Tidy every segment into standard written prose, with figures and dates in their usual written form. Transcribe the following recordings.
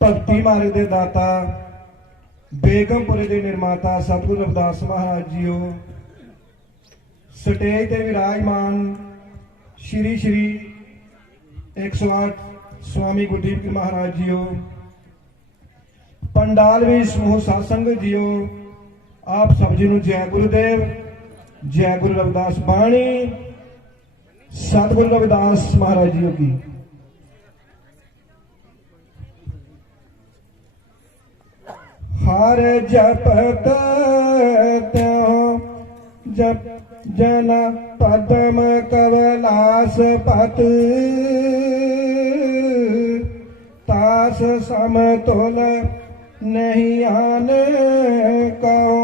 भगती मार्ग के दाता बेगमपुरे के निर्माता सतगुरु रविदास महाराज जीओ, स्टेज ते विराजमान श्री श्री 108 स्वामी गुरदीप जी महाराज जीओ, पंडाल भी समूह सत्संग जीओ, आप सब जी नूं जय गुरुदेव, जय गुरु रविदास बाणी, सतगुरु रविदास महाराज जीओ की। हर जपत त्यों जप जन पदम कवलास पत, तास समतुल नहीं आन कहो,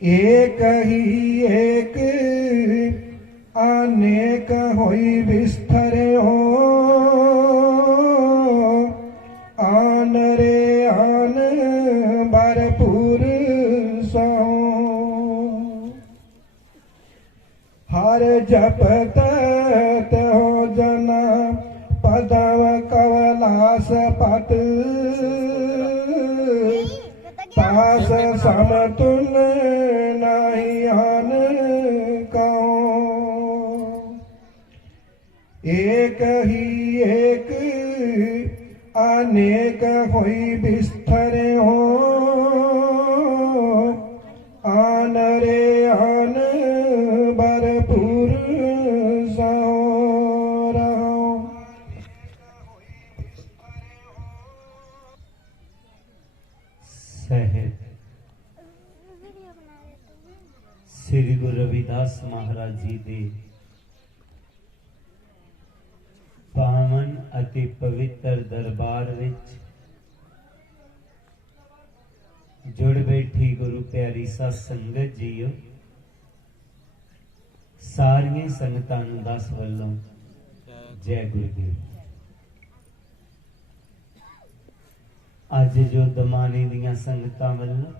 एक ही एक अनेक होई विस्तर हो, आन रे आन भरपूर सहो। हर जपत हो जना पदम कवलास पत, तास समतुल नहीं आन कहो, एक ही एक अनेक होई बिस्तर हो, आन रे आन भरपूर सहो रहो। सहज श्री गुरु रविदास महाराज जी दे पावन अति पवित्र दरबार विच जुड़ बैठी गुरु प्यारी सा संगत जीओ, सारियां संगतां नूं दस वल्लों जय गुरुदेव। अज जो दमाने दियां संगतां वल्लों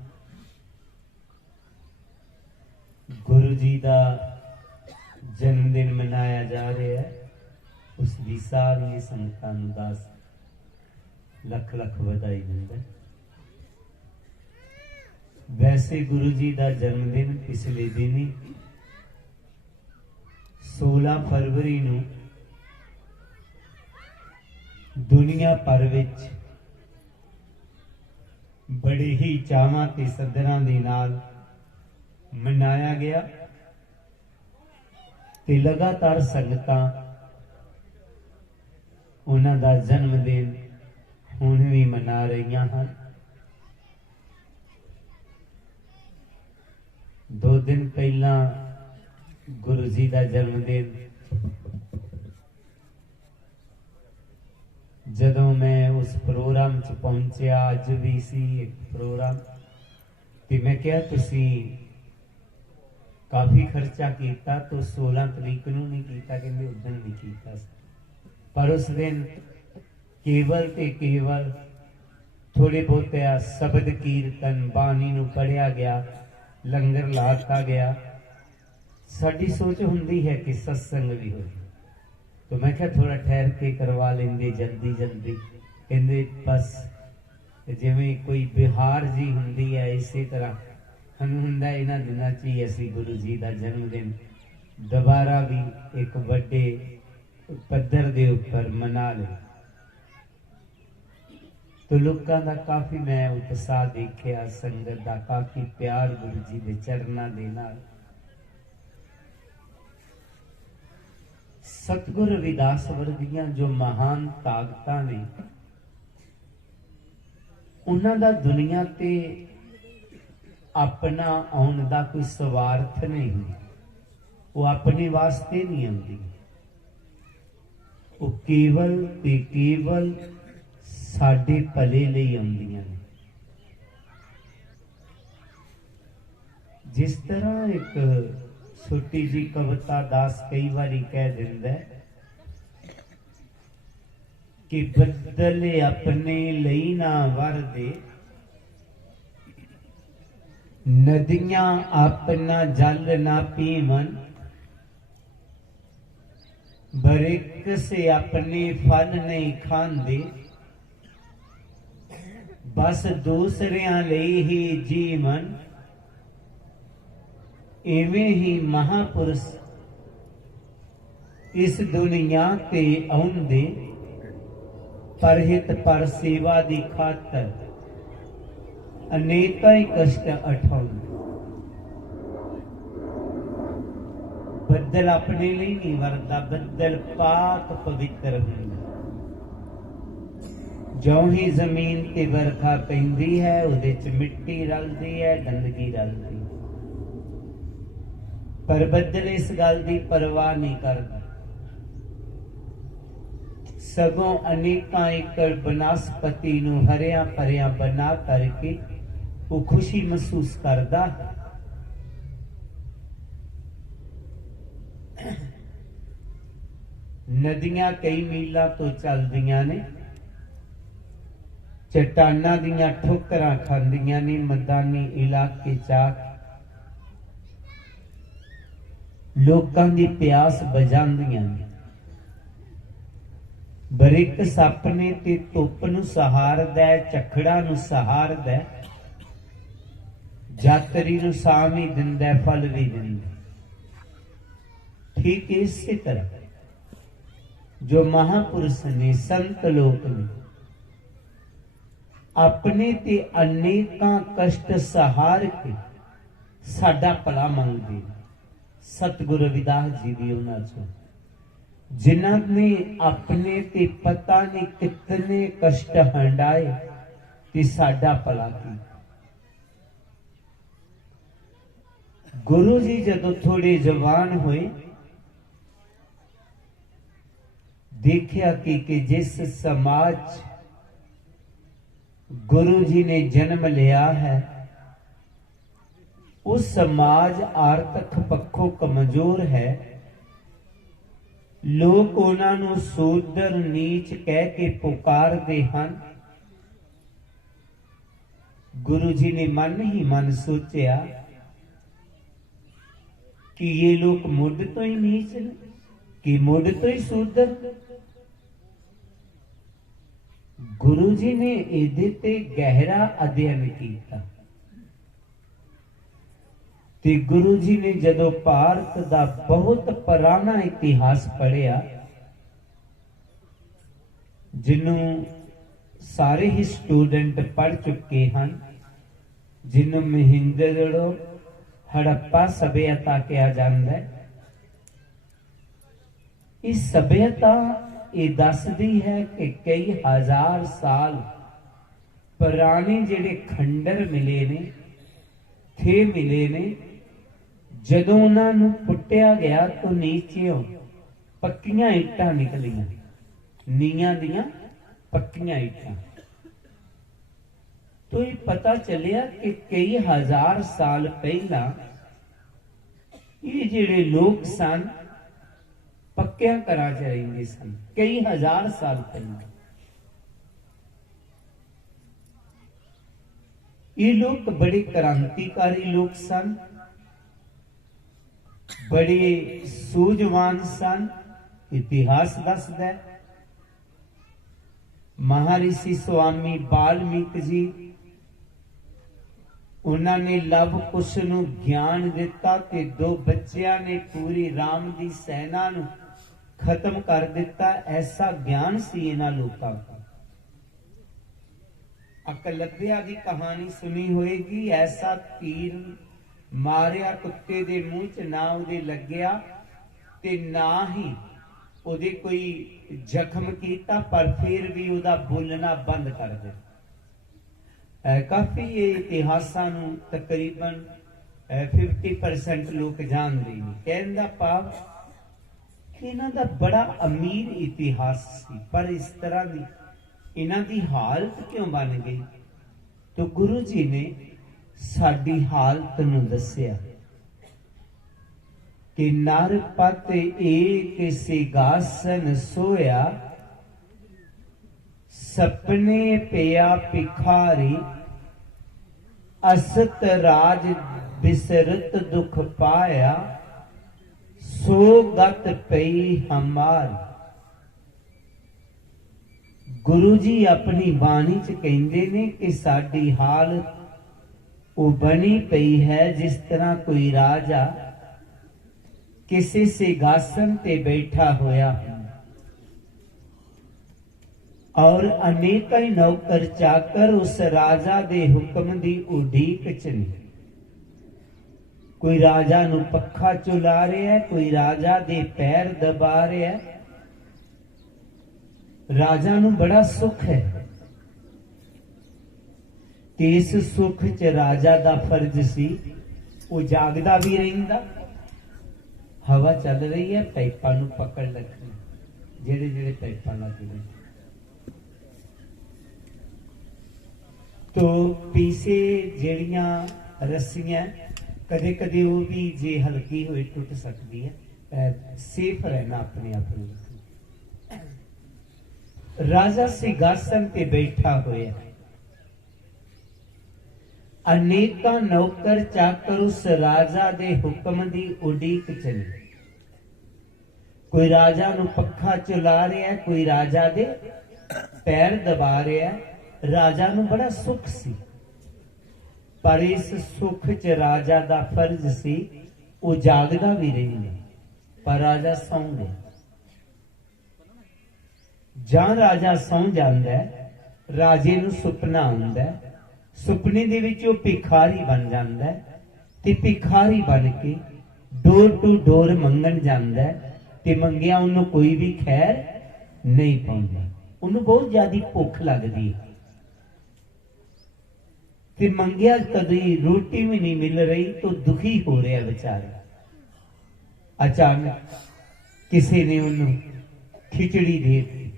गुरु जी दा जन्मदिन मनाया जा रहा है, उसकी सारी संगतां नूं दस लख लख बधाई दिंदा। वैसे गुरु जी का जन्मदिन पिछले दिन ही 16 फरवरी नूं दुनिया भर विच बड़े ही चावां ते सदरां दे नाल मनाया गया ते लगातार संगतां उन्हां दा जन्मदिन हुण भी मना रही हैं। 2 दिन पहला गुरु जी का जन्मदिन जदों मैं उस प्रोग्राम च पहुंचा, अज भी सी एक प्रोग्राम, ते मैं क्या तुसी काफी खर्चा किया, तो 16 तरीक नूं नहीं किया, कहंदे उस दिन नहीं किया, पर उस दिन केवल ते केवल थोड़े बहुत शब्द कीर्तन बाणी नूं पढ़िया गया, लंगर लाता गया। साडी सोच हुंदी है कि सत्संग भी हो, तो मैं क्या थोड़ा ठहर के करवा लेंगे जल्दी जल्दी, कहंदे बस जिवें कोई बिहार जी हुंदी है इसी तरह सानूं हुंदा इन्हां दिनां च ही असीं गुरु जी का जन्मदिन दोबारा भी एक वड्डे पद्धर दे उपर मना ले। तो लोगों का काफी मैं उत्साह देखिया, संगत का काफी प्यार गुरु जी के चरणों दे नाल। सतगुरु रविदास वर्गियां जो महान ताकतां ने, उन्हां दा दुनिया ते अपना आउण दा कोई स्वार्थ नहीं, वो अपने वास्ते नहीं आउंदी, वो केवल ते केवल साडे भले लई आउंदियां ने। जिस तरह एक छोटी जी कविता दास कई बारी कह दिंदा है कि बदले अपने लई ना वर दे, नदियां अपना जल ना पीवन, बरिक से अपने फल नहीं खांदे, बस दूसरियां ਲਈ ही जीवन। इवें ही महापुरुष इस दुनिया ते आउंदे, परहित पर सेवा दी खातर अनेक ही कष्ट उठाउंदे। बदल अपने लिए नहीं वरदा, बदल पाक पवित्र हुंदा। जो ही जमीन ते बरखा पैंदी है, उहदे च मिट्टी रलदी है, गंदगी रलदी, पर बदल इस गल दी परवाह नहीं करदा। सगों अनेकां एकड़ बनस्पति नूं हरिया भरिया बना करके वो खुशी महसूस करदा। नदियां कई मीलों तो चलदियां ने, चट्टानां दियां ठोकरां खांदियां ने, मैदानी इलाके चा लोकां दी प्यास बुझांदियां ने। बरिक सप ने ते धुप नूं सहारदा है, झखड़ा नूं सहारदा है, जातरी नूं सां भी दिंदा है, फल भी दिंदा है। ठीक इसी तरह जो महापुरुष ने, संत लोक ने अपने ते अनेकां कष्ट सहार के साडा भला मंगदे। सतगुरु रविदास जी भी उन्हां चों जिन्हां ने अपने ते पता नहीं कितने कष्ट हंडाए ते साडा भला कीता। गुरु जी जदों थोड़े जवान हुए, देखिया कि जिस समाज गुरु जी ने जन्म लिया है, उस समाज आर्थिक पक्षों कमजोर है। लोग उन्होंने सूदर नीच कह के पुकारते हैं। गुरु जी ने मन ही मन सोचा कि ये लोग मुढ़ तो ही नीच ने, कि मुढ़ तो ही सूदर। गुरु जी ने इहदे ते गहरा अध्ययन किया ते गुरु जी ने जदों भारत दा बहुत पुराना इतिहास पढ़िया, जिन्हों सारे ही स्टूडेंट पढ़ चुके हैं, जिन्हों महेंद्र हड़प्पा सभ्यता कहा जाता है। इस सभ्यता ये दसदी है कि कई हजार साल पुराने जिहड़े खंडर मिले ने, थे मिले ने, जदों उन्होंने पुट्टिया गया तो नीचेओं पक्कियां ईटां निकलियां, नीयां दियां पक्कियां ईटां। तो ये पता चलिया कि कई हजार साल पहला ये जिहड़े लोग सन पक्कियां घरां च रहिंदे सन, कई हजार साल पहले। ये लोग बड़े क्रांतिकारी लोग सन, बड़े सूझवान सन। इतिहास दसदा है महर्षि स्वामी वाल्मीकि जी, उन्होंने लव कुश नूं ज्ञान दिता ते दो बच्चियां ने पूरी राम दी सेना नूं खत्म कर दिता। ऐसा ज्ञान सी इन्हां लोकां दा। अकलब्या की कहानी सुनी होएगी, ऐसा तीर मारिया कुत्ते दे मुंह च, ना उहदे लग्या ते ना ही उहदे कोई जख्म कीता, पर फिर भी उहदा बोलना बंद कर दिता। काफी ये इतिहासां नूं तकरीबन 50% लोग जानते हैं। कहने दा भाव कि इन्हां दा बड़ा अमीर इतिहास सी, पर इस तरह दी इन्हां दी हालत क्यों बन गई? तो गुरु जी ने साडी हालत नूं दस्सिया कि नर पत एक सिंघासन सोया, सपने पिया भिखारी, असत राज बिसरत दुख पाया, सो गत पई हमारी। गुरु जी अपनी बाणी च कहते ने कि साडी हालत वो बनी पई है जिस तरह कोई राजा किसी सिंहासन ते बैठा होया और अनेक नौकर चाकर उस राजा दे हुक्म दी उडीक च ने। कोई राजा नू पखा चुला रहा है, कोई राजा दे पैर दबा रहा है। राजा नू बड़ा सुख है ते इस सुख च राजा दा फर्ज सी वो जागदा भी रहिंदा। हवा चल रही है, पाइपा नू पकड़ रखनी, जेड़े जेड़े पाइपा लग रहे तो पीछे जेड़ियां रस्सियां कदे कदे वो भी जे हल्की हुई टुट सकती है। सेफ रहना अपने आप में। राजा सिंहासन पे बैठा होया, अनेक नौकर चाकर उस राजा दे हुक्म दी उडीक चले। कोई राजा नू पखा चला रहा है, कोई राजा दे पैर दबा रहा है। राजा नू बड़ा सुख सी, पर इस सुख च राजा दा फर्ज सी वो जागदा भी रही, पर राजा सौ गया। जां राजा सौ जांदा है, राजे नू सुपना आंदा है। सुपने दे विच वो भिखारी बन जांदा है ते भिखारी बन के डोर टू डोर मंगण जांदा है ते मंगिया उन्होंने कोई भी खैर नहीं पाउंदा। उन्होंने बहुत ज्यादा भुख लगदी है ते मंगिया कदी रोटी भी नहीं मिल रही तो दुखी हो रहा बेचारा। अचानक किसी ने उन्होंने खिचड़ी दे दी।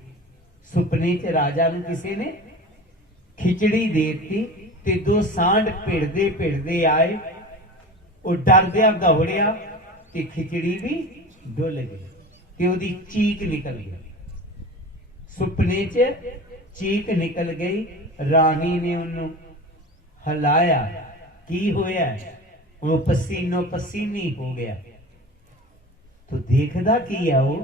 सुपने च राजा नू किसी ने खिचड़ी दे दी ते दो सांड भिड़दे भिड़दे आए। वो डरदिया दौड़िया ते खिचड़ी भी डुल गई ते ओदी चीक निकल गई। सुपने च चीक निकल गई। रानी ने उन्होंने हलाया, की होया? वो पसीनो पसीनी हो गया। तो देखदा की है वो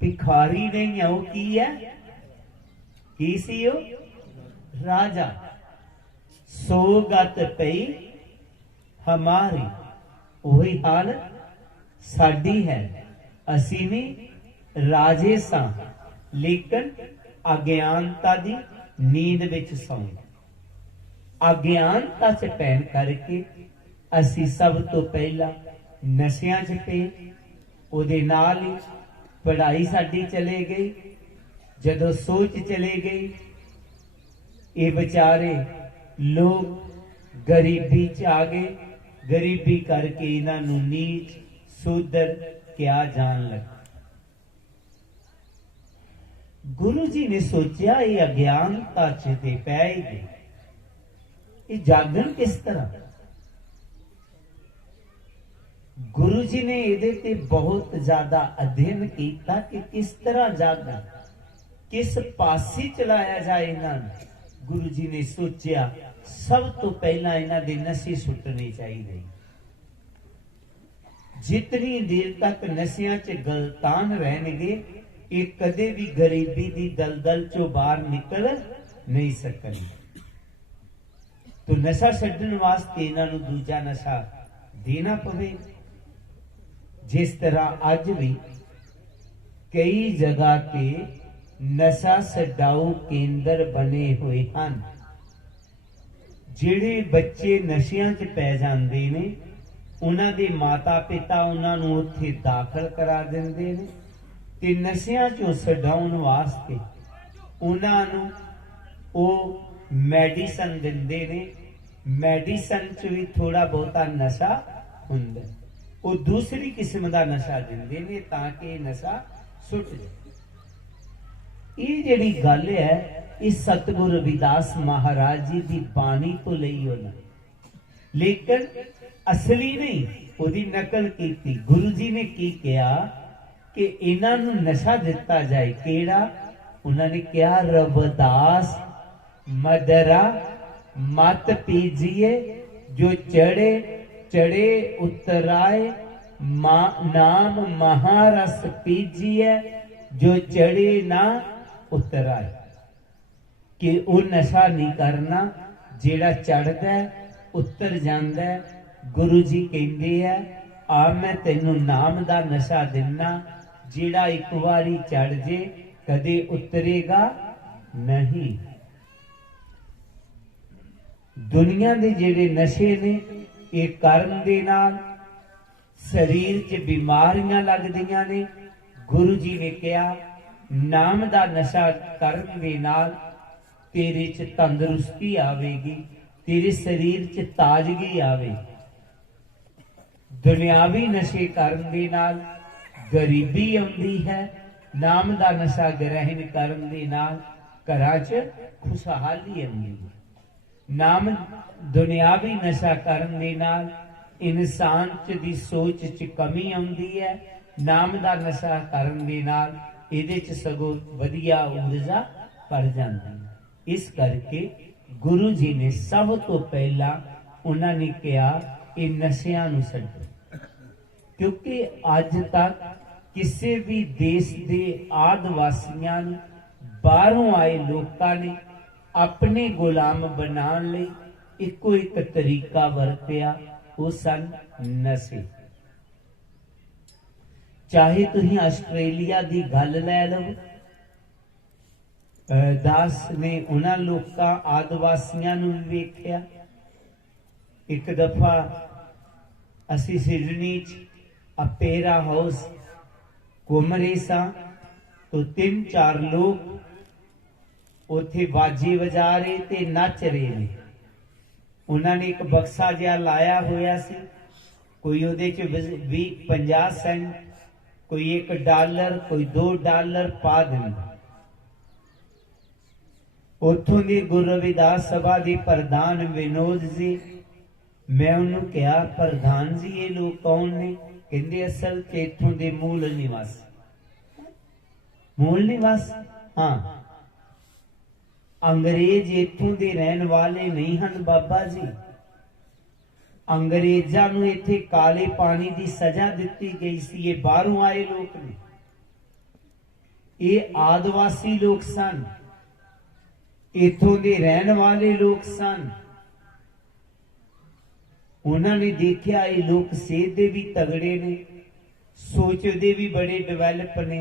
भिखारी नहीं है, वो की है? की सी वो? राजा। सोगत पई हमारी, वही हालत साडी है। असी भी राजे सां, लेकिन अज्ञानता दी नींद विच सौं। अज्ञानता च पैन करके असी सब तो पहला नशियां च पे, उहदे नाल ही पढ़ाई साडी चले गई। जदों सोच चले गई, ये बेचारे लोग गरीबी च आ गए। गरीबी करके इन्हां नूं नीच सूदर क्या जान लगा। गुरु जी ने सोचा ये अज्ञानता च ते पै ही गई, ये जागण किस तरह? गुरु जी ने इहदे ते बहुत ज्यादा अध्ययन किया कि किस तरह जागण, किस पासे चलाया जाए इन्हां नूं। गुरु जी ने सोचा सब तो पहला इन्हां दे नशे सुटने चाहिए। जितनी देर तक नशियां च गलतान रहणगे, ये कदे भी गरीबी दी दलदल चो बाहर निकल नहीं सकणगे। तो नशा छड्डण वास्ते इन्हां नूं दूजा नशा देना पवे। जिस तरह अज भी कई जगह ते नशा छडाऊ केंद्र बने हुए हैं। जिहड़े बच्चे नशियां च पै जांदे ने, उन्हां दे माता पिता उन्हां नूं उत्थे दाखल करा दिंदे ने ते नशियां चों छडाउण वास्ते उन्हां नूं ओ मैडिसन दिंदे ने। मैडिसन च भी थोड़ा बहुता नशा हुंदा, वो दूसरी किस्म का नशा दिंदे ने ताकि नशा सुट जाए। ये जिहड़ी गल है, ये सतगुरु रविदास महाराज जी की बाणी तो लई उन्होंने, लेकिन असली नहीं, उसकी नकल की। गुरु जी ने की किया कि इन्हां नूं नशा दिता जाए। केड़ा? उन्होंने कहा रविदास मदरा मत पीजिए, जो चढ़े चढ़े उतराए, नाम महारस पीजिए जो चढ़े ना उतराए, कि वो नशा नहीं करना जेड़ा चढ़दा उतर जांदा। गुरु जी कहंदे है आ मैं तेनू नाम दा नशा दिना, जेड़ा एक बारी चढ़ जे कदे उतरेगा नहीं। दुनिया दे जेड़े नशे ने ये करन दे नाल शरीर च बीमारियां लगदियां ने। गुरु जी ने कहा नाम दा नशा करन दे नाल तेरे च तंदुरुस्ती आवेगी, तेरे शरीर च ताजगी आवेगी। दुनियावी नशे करन दे नाल गरीबी आउंदी है, नाम दा नशा ग्रहण करन दे नाल घरां च खुशहाली आउंदी है। नाम दुनियावी नशा करन दे नाल इंसान च दी सोच च कमी आउंदी है। नाम दा नशा करन दे नाल इहदे च सगों वधिया ऊर्जा भर जांदी है। इस करके गुरु जी ने सब तो पहला उन्होंने कहा ये नशियां नूं छड्डो, क्योंकि अज तक किसी भी देश के आदिवासियों बाहरों आए लोगों ने अपने गुलाम बनाने लई इको एक तरीका वरतिया, वो सन नशे। चाहे तुसीं आस्ट्रेलिया की गल लै लो, दास ने उन्हां लोकां आदिवासियों नूं भी वेख्या। एक दफा असी सिडनी अपेरा हाउस घूम रहे सां तो 3-4 लोग उत्थे बाजे बजा रहे ते नच रहे ने। उन्होंने एक बक्सा जिहा लाया होया सी, कोई उहदे च 20-50 सेंट, कोई $1, कोई $2 पा दिंदा। उथों के गुरु रविदास सभा के प्रधान विनोद जी, मैं उन्होंने कहा प्रधान जी ये लोग कौन ने? कहते असल च इथों के मूल निवासी। मूल निवासी? हाँ, अंग्रेज इथों के रहने वाले नहीं हैं बाबा जी। अंग्रेजा नूं इत्थे काले पानी की सजा दी गई सी, ये बाहरों आए लोग ने, ये आदिवासी लोग सन, इथों के रहने वाले लोग सन। उन्होंने देखा ये लोग सेहत दे भी तगड़े ने, सोच दे भी बड़े डिवेलप ने।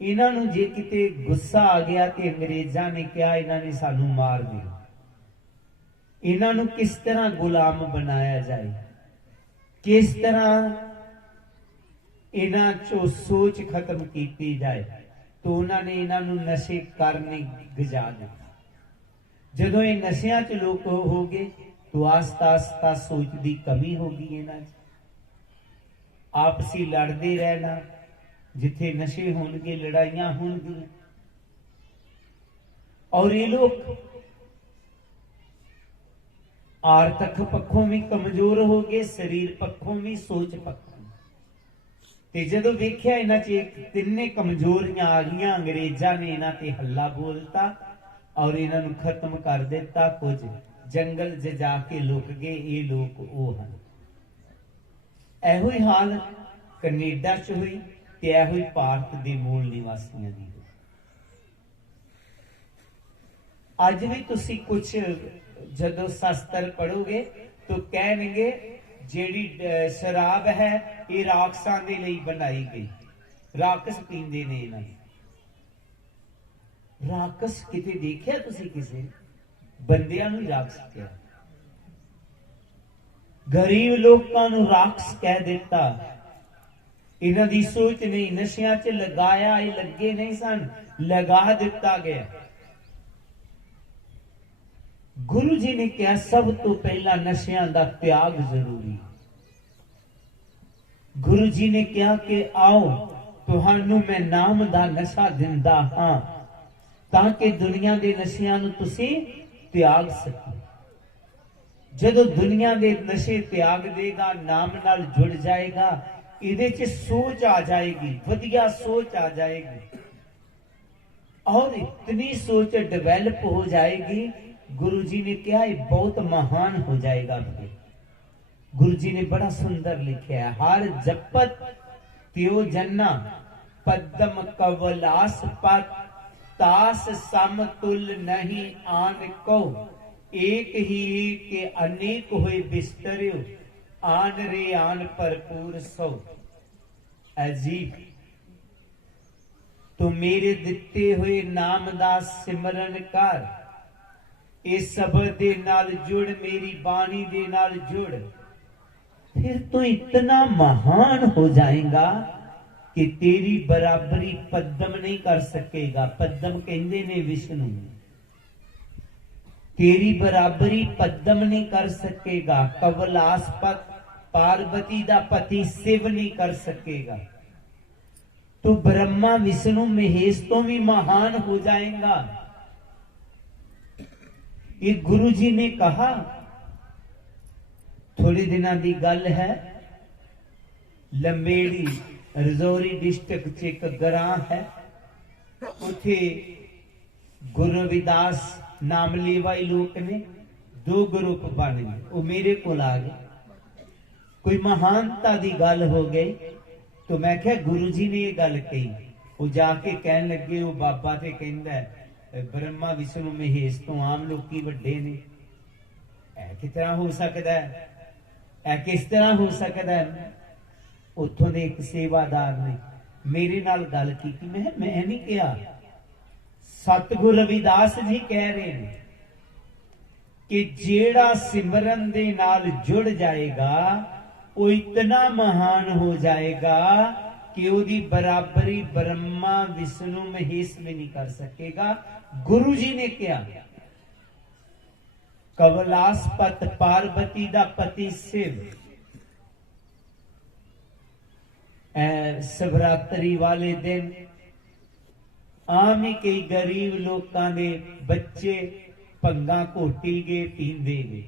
इन्हों जे किते गुस्सा आ गया तो अंग्रेजा ने कहा इन्होंने सानू मार दिया। इन्हों किस तरह गुलाम बनाया जाए, किस तरह इन्हां चो सोच खत्म की जाए, तो उन्होंने इन्हों नशे करने गजा दिया। जदों ये नशियां च लोग हो गए तो आस्ता आस्ता सोच की कमी होगी। इन्हां आपसी लड़ते रहना, जिथे नशे होंगे लड़ाइयां होंगी, और ये लोग आर्थिक पक्षों भी कमजोर हो गए, शरीर पक्षों भी, सोच पक्षों। ते जदों वेख्या इन्हां च तिन्ने कमजोरियां आ गई, अंग्रेजा ने इन्हां ते हल्ला बोलता और इन्हां नूं खत्म कर दिता। कुछ जंगल च जाके लुक गए। ये लोग वो हैं। एहो ही हाल कनेडा च हुई ते एहो ही भारत के मूल निवासियों की। अज भी तुसी कुछ जदों शास्त्र पढ़ोगे तो कहणगे जेड़ी शराब है ये राक्षसां दे लई बनाई गई, राक्षस पींदे ने इन्हां। राक्षस किते देखिया तुसी? किसे बंदियां नूं राक्षस कहा, गरीब लोकां नूं राक्षस कह दिता। इन्हां दी सोच नहीं, नशियां च लगाया, ये लगे नहीं सन, लगा दिता गया। गुरु जी ने कहा सब तो पहला नशियां दा त्याग जरूरी। गुरु जी ने कहा कि आओ तुहानू मैं नाम दा नशा दिंदा हां, ताकि दुनिया के नशियां नूं तुसी त्याग सको। जदों दुनिया के नशे त्याग देगा, नाम नाल जुड़ जाएगा, इहदे च सोच आ जाएगी, वधिया सोच आ जाएगी, और इतनी सोच डेवलप हो जाएगी। गुरु जी ने कहा ये बहुत महान हो जाएगा। फिर गुरु जी ने बड़ा सुंदर लिखा है, हर जपत त्यो जन्ना पद्म कवलास पत तास समतुल नहीं आन को एक ही के अनेक हुए बिस्तरियो आन रे आन भरपूर सो। अजीब तू मेरे दिते हुए नाम दा सिमरन कर, इस शब्द दे नाल जुड़, मेरी बाणी दे नाल जुड़, फिर तो इतना महान हो जाएगा कि तेरी बराबरी पद्म नहीं कर सकेगा। पद्म कहते ने विष्णु, तेरी बराबरी पद्म नहीं कर सकेगा। कवलासपत पार्वती दा पति शिव नहीं कर सकेगा। तो ब्रह्मा विष्णु महेश तो भी महान हो जाएगा। ये गुरु जी ने कहा। थोड़े दिनों की गल है, लंबेड़ी रजौरी डिस्ट्रिक्ट च एक ग्रां है, उथे गुरु रविदास नाम लेवाई लोग ने दो ग्रुप बन गए। वो मेरे को आ गए, कोई महानता की गल हो गई। तो मैं क्या गुरु जी ने ये गल कही, वो जाके कहन लगे, वो बाबा ते कहंदा है ब्रह्मा विष्णु महेश तो आम लोग वड्डे ने, किस तरह हो सकता है, किस तरह हो सकता है। उथों दे एक सेवादार ने मेरे नाल गल की, मैं नहीं कहा, सतगुरु रविदास जी कह रहे हैं कि जेड़ा सिमरन दे नाल जुड़ जाएगा वो इतना महान हो जाएगा कि उसकी बराबरी ब्रह्मा विष्णु महेश में नहीं कर सकेगा। गुरु जी ने क्या, कवलासपत पार्वती दा पति शिव। शिवरात्रि वाले दिन आम ही कई गरीब लोगों के बच्चे भंगा घोटी गए पींदे गए।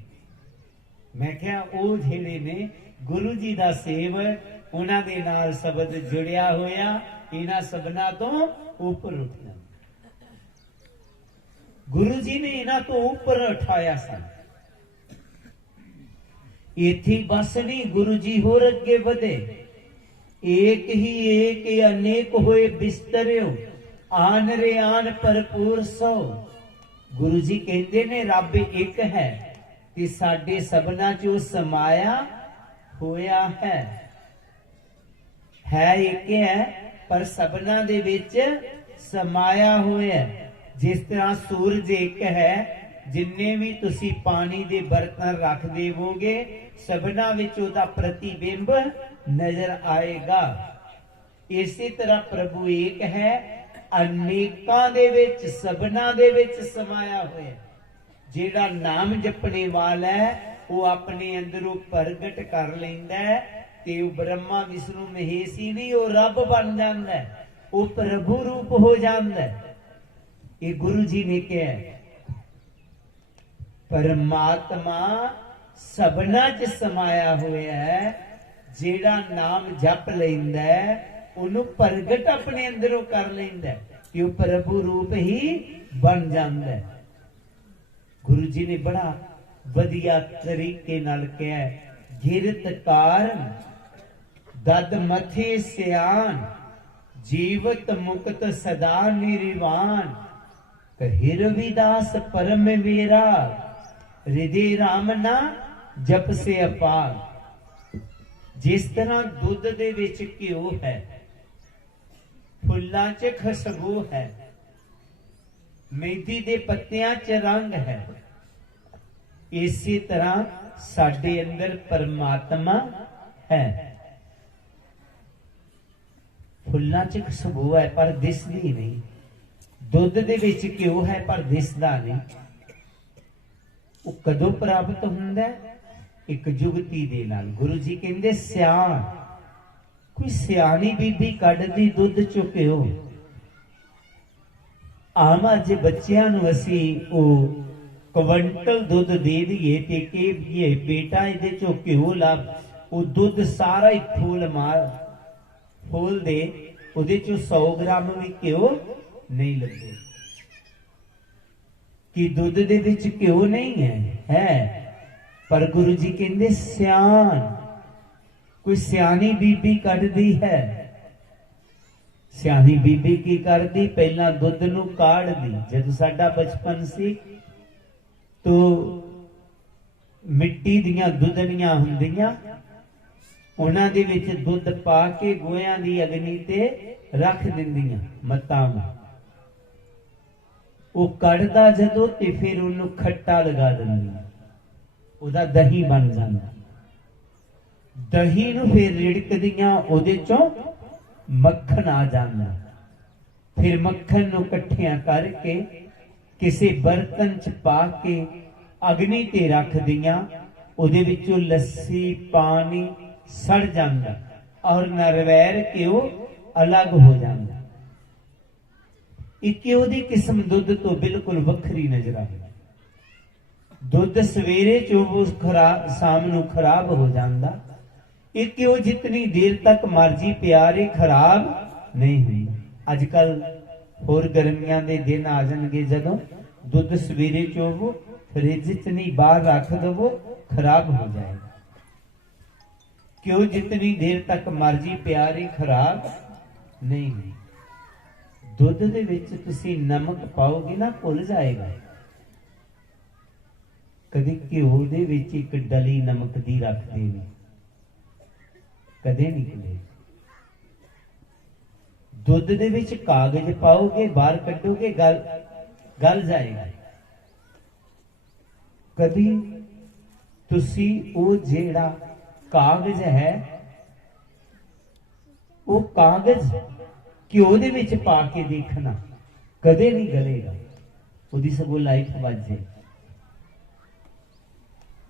मैं क्या वो जेड़े ने गुरु जी का सेवक, उन्होंने नाल शब्द जुड़िया होया, इन्हां सबना तो ऊपर उठना। गुरु जी ने इन्हां तो ऊपर उठाया सन। इत्थे बस नहीं, गुरु जी होर अगे वधे। एक ही एक अनेक होए बिस्तरियो आन रे आन भरपूर सो। गुरु जी कहते ने रब एक है ते साडे सबना चो समाया होया है एक है पर सबना दे विच समाया होया। जिस तरह सूरज एक है, जिन्ने भी तुसी पानी दे बर्तन रख देवोगे सबना विच ओदा प्रतिबिंब नजर आएगा। इसी तरह प्रभु एक है, अनेकां दे विच सबना दे विच समाया होया। जेड़ा नाम जपने वाला है वो अपने अंदरों प्रगट कर लेंदा है ते वो ब्रह्मा विष्णु महेश ही नहीं, वो रब बन जांदा है, वो प्रभु रूप हो जांदा है। ये गुरु जी ने कहा, परमात्मा सबना च समाया होया है। जेड़ा नाम जप लेंदा है उन्हें प्रगट अपने अंदरों कर लेंदा है कि वो प्रभु रूप ही बन जांदा है। गुरु जी ने बड़ा वधिया तरीके नाल कहा, गिरत कारण दद मथे सियान जीवत मुक्त सदा निर्वाण। कहि रविदास परम वीरा हृदय राम ना जप से अपार। जिस तरह दुध दे विच घिओ है, फुल्लां च खुशबू है, मेथी दे पत्तियां च रंग है, इसी तरह साडे अंदर परमात्मा है। फुल्लां च खुशबू है पर दिसदी नहीं, दुध दे विच घिओ है पर दिसदा नहीं। वो कदों प्राप्त हुंदा है? एक जुगती दे नाल। गुरु जी कहंदे सियाण, कोई सियाणी बीबी कढदी दुध चो घिओ। आम अज बच्चियां नूं असीं ओह क्विंटल दुध दे दईए ते कहिए बेटा इहदे चो घिओ ला, वो दुध सारा ही फूल दे, उहदे चो 100 ग्राम भी घिओ नहीं लगे कि दुध दे विच घिओ नहीं है। पर गुरु जी कहते सियान कोई सियानी बीबी कढ़दी है। सियानी बीबी की करदी, पहला दुध नू काढ़दी। जब साडा बचपन सी तो मिट्टी दियां दुधनियां हुंदियां, उन्हां दे विच दुध पा के गोयां दी अग्नि ते रख दिंदियां मत्तां नूं। वो कढ़दा जदों ते फिर उन्नू खट्टा लगा दिंदियां, ਉਹਦਾ दही बन जाता। दही नूं फिर रिड़कदियां, ਉਹਦੇ चों मक्खन आ जाता। फिर मक्खन नूं इकट्ठियां करके किसी बर्तन च पा के अग्नि ते रख दियां, ਉਹਦੇ ਵਿੱਚੋਂ लस्सी पानी सड़ जाता और नरवैर घ्यो अलग हो जाता। एक ਉਹਦੀ किस्म दुध तो बिल्कुल वखरी नजर आती। दुध सवेरे चो शाम नूं खराब हो जाता। एक वो जितनी देर तक मर्जी प्यारे खराब नहीं हुंदा। अजकल होर गर्मियां दे दिन आ जाणगे, जदों दुध सवेरे चोवो फ्रिज च नहीं बाहर रख दवो खराब हो जाएगा। क्यों जितनी देर तक मर्जी प्यारे खराब नहीं हुंदी। दुध दे विच तुसीं नमक पाओगे ना घुल जाएगा। कदी घ्यो दे विच एक डली नमक दी रख देनी, कदे निकले। दुध दे विच कागज पाओगे, बाहर कड्डोगे गल जाएगा। कदी तुसी वो जेड़ा कागज है, वो कागज घ्यो दे विच पा के देखना, कदे नहीं गलेगा। उहदी सगों लाइफ बच जाए।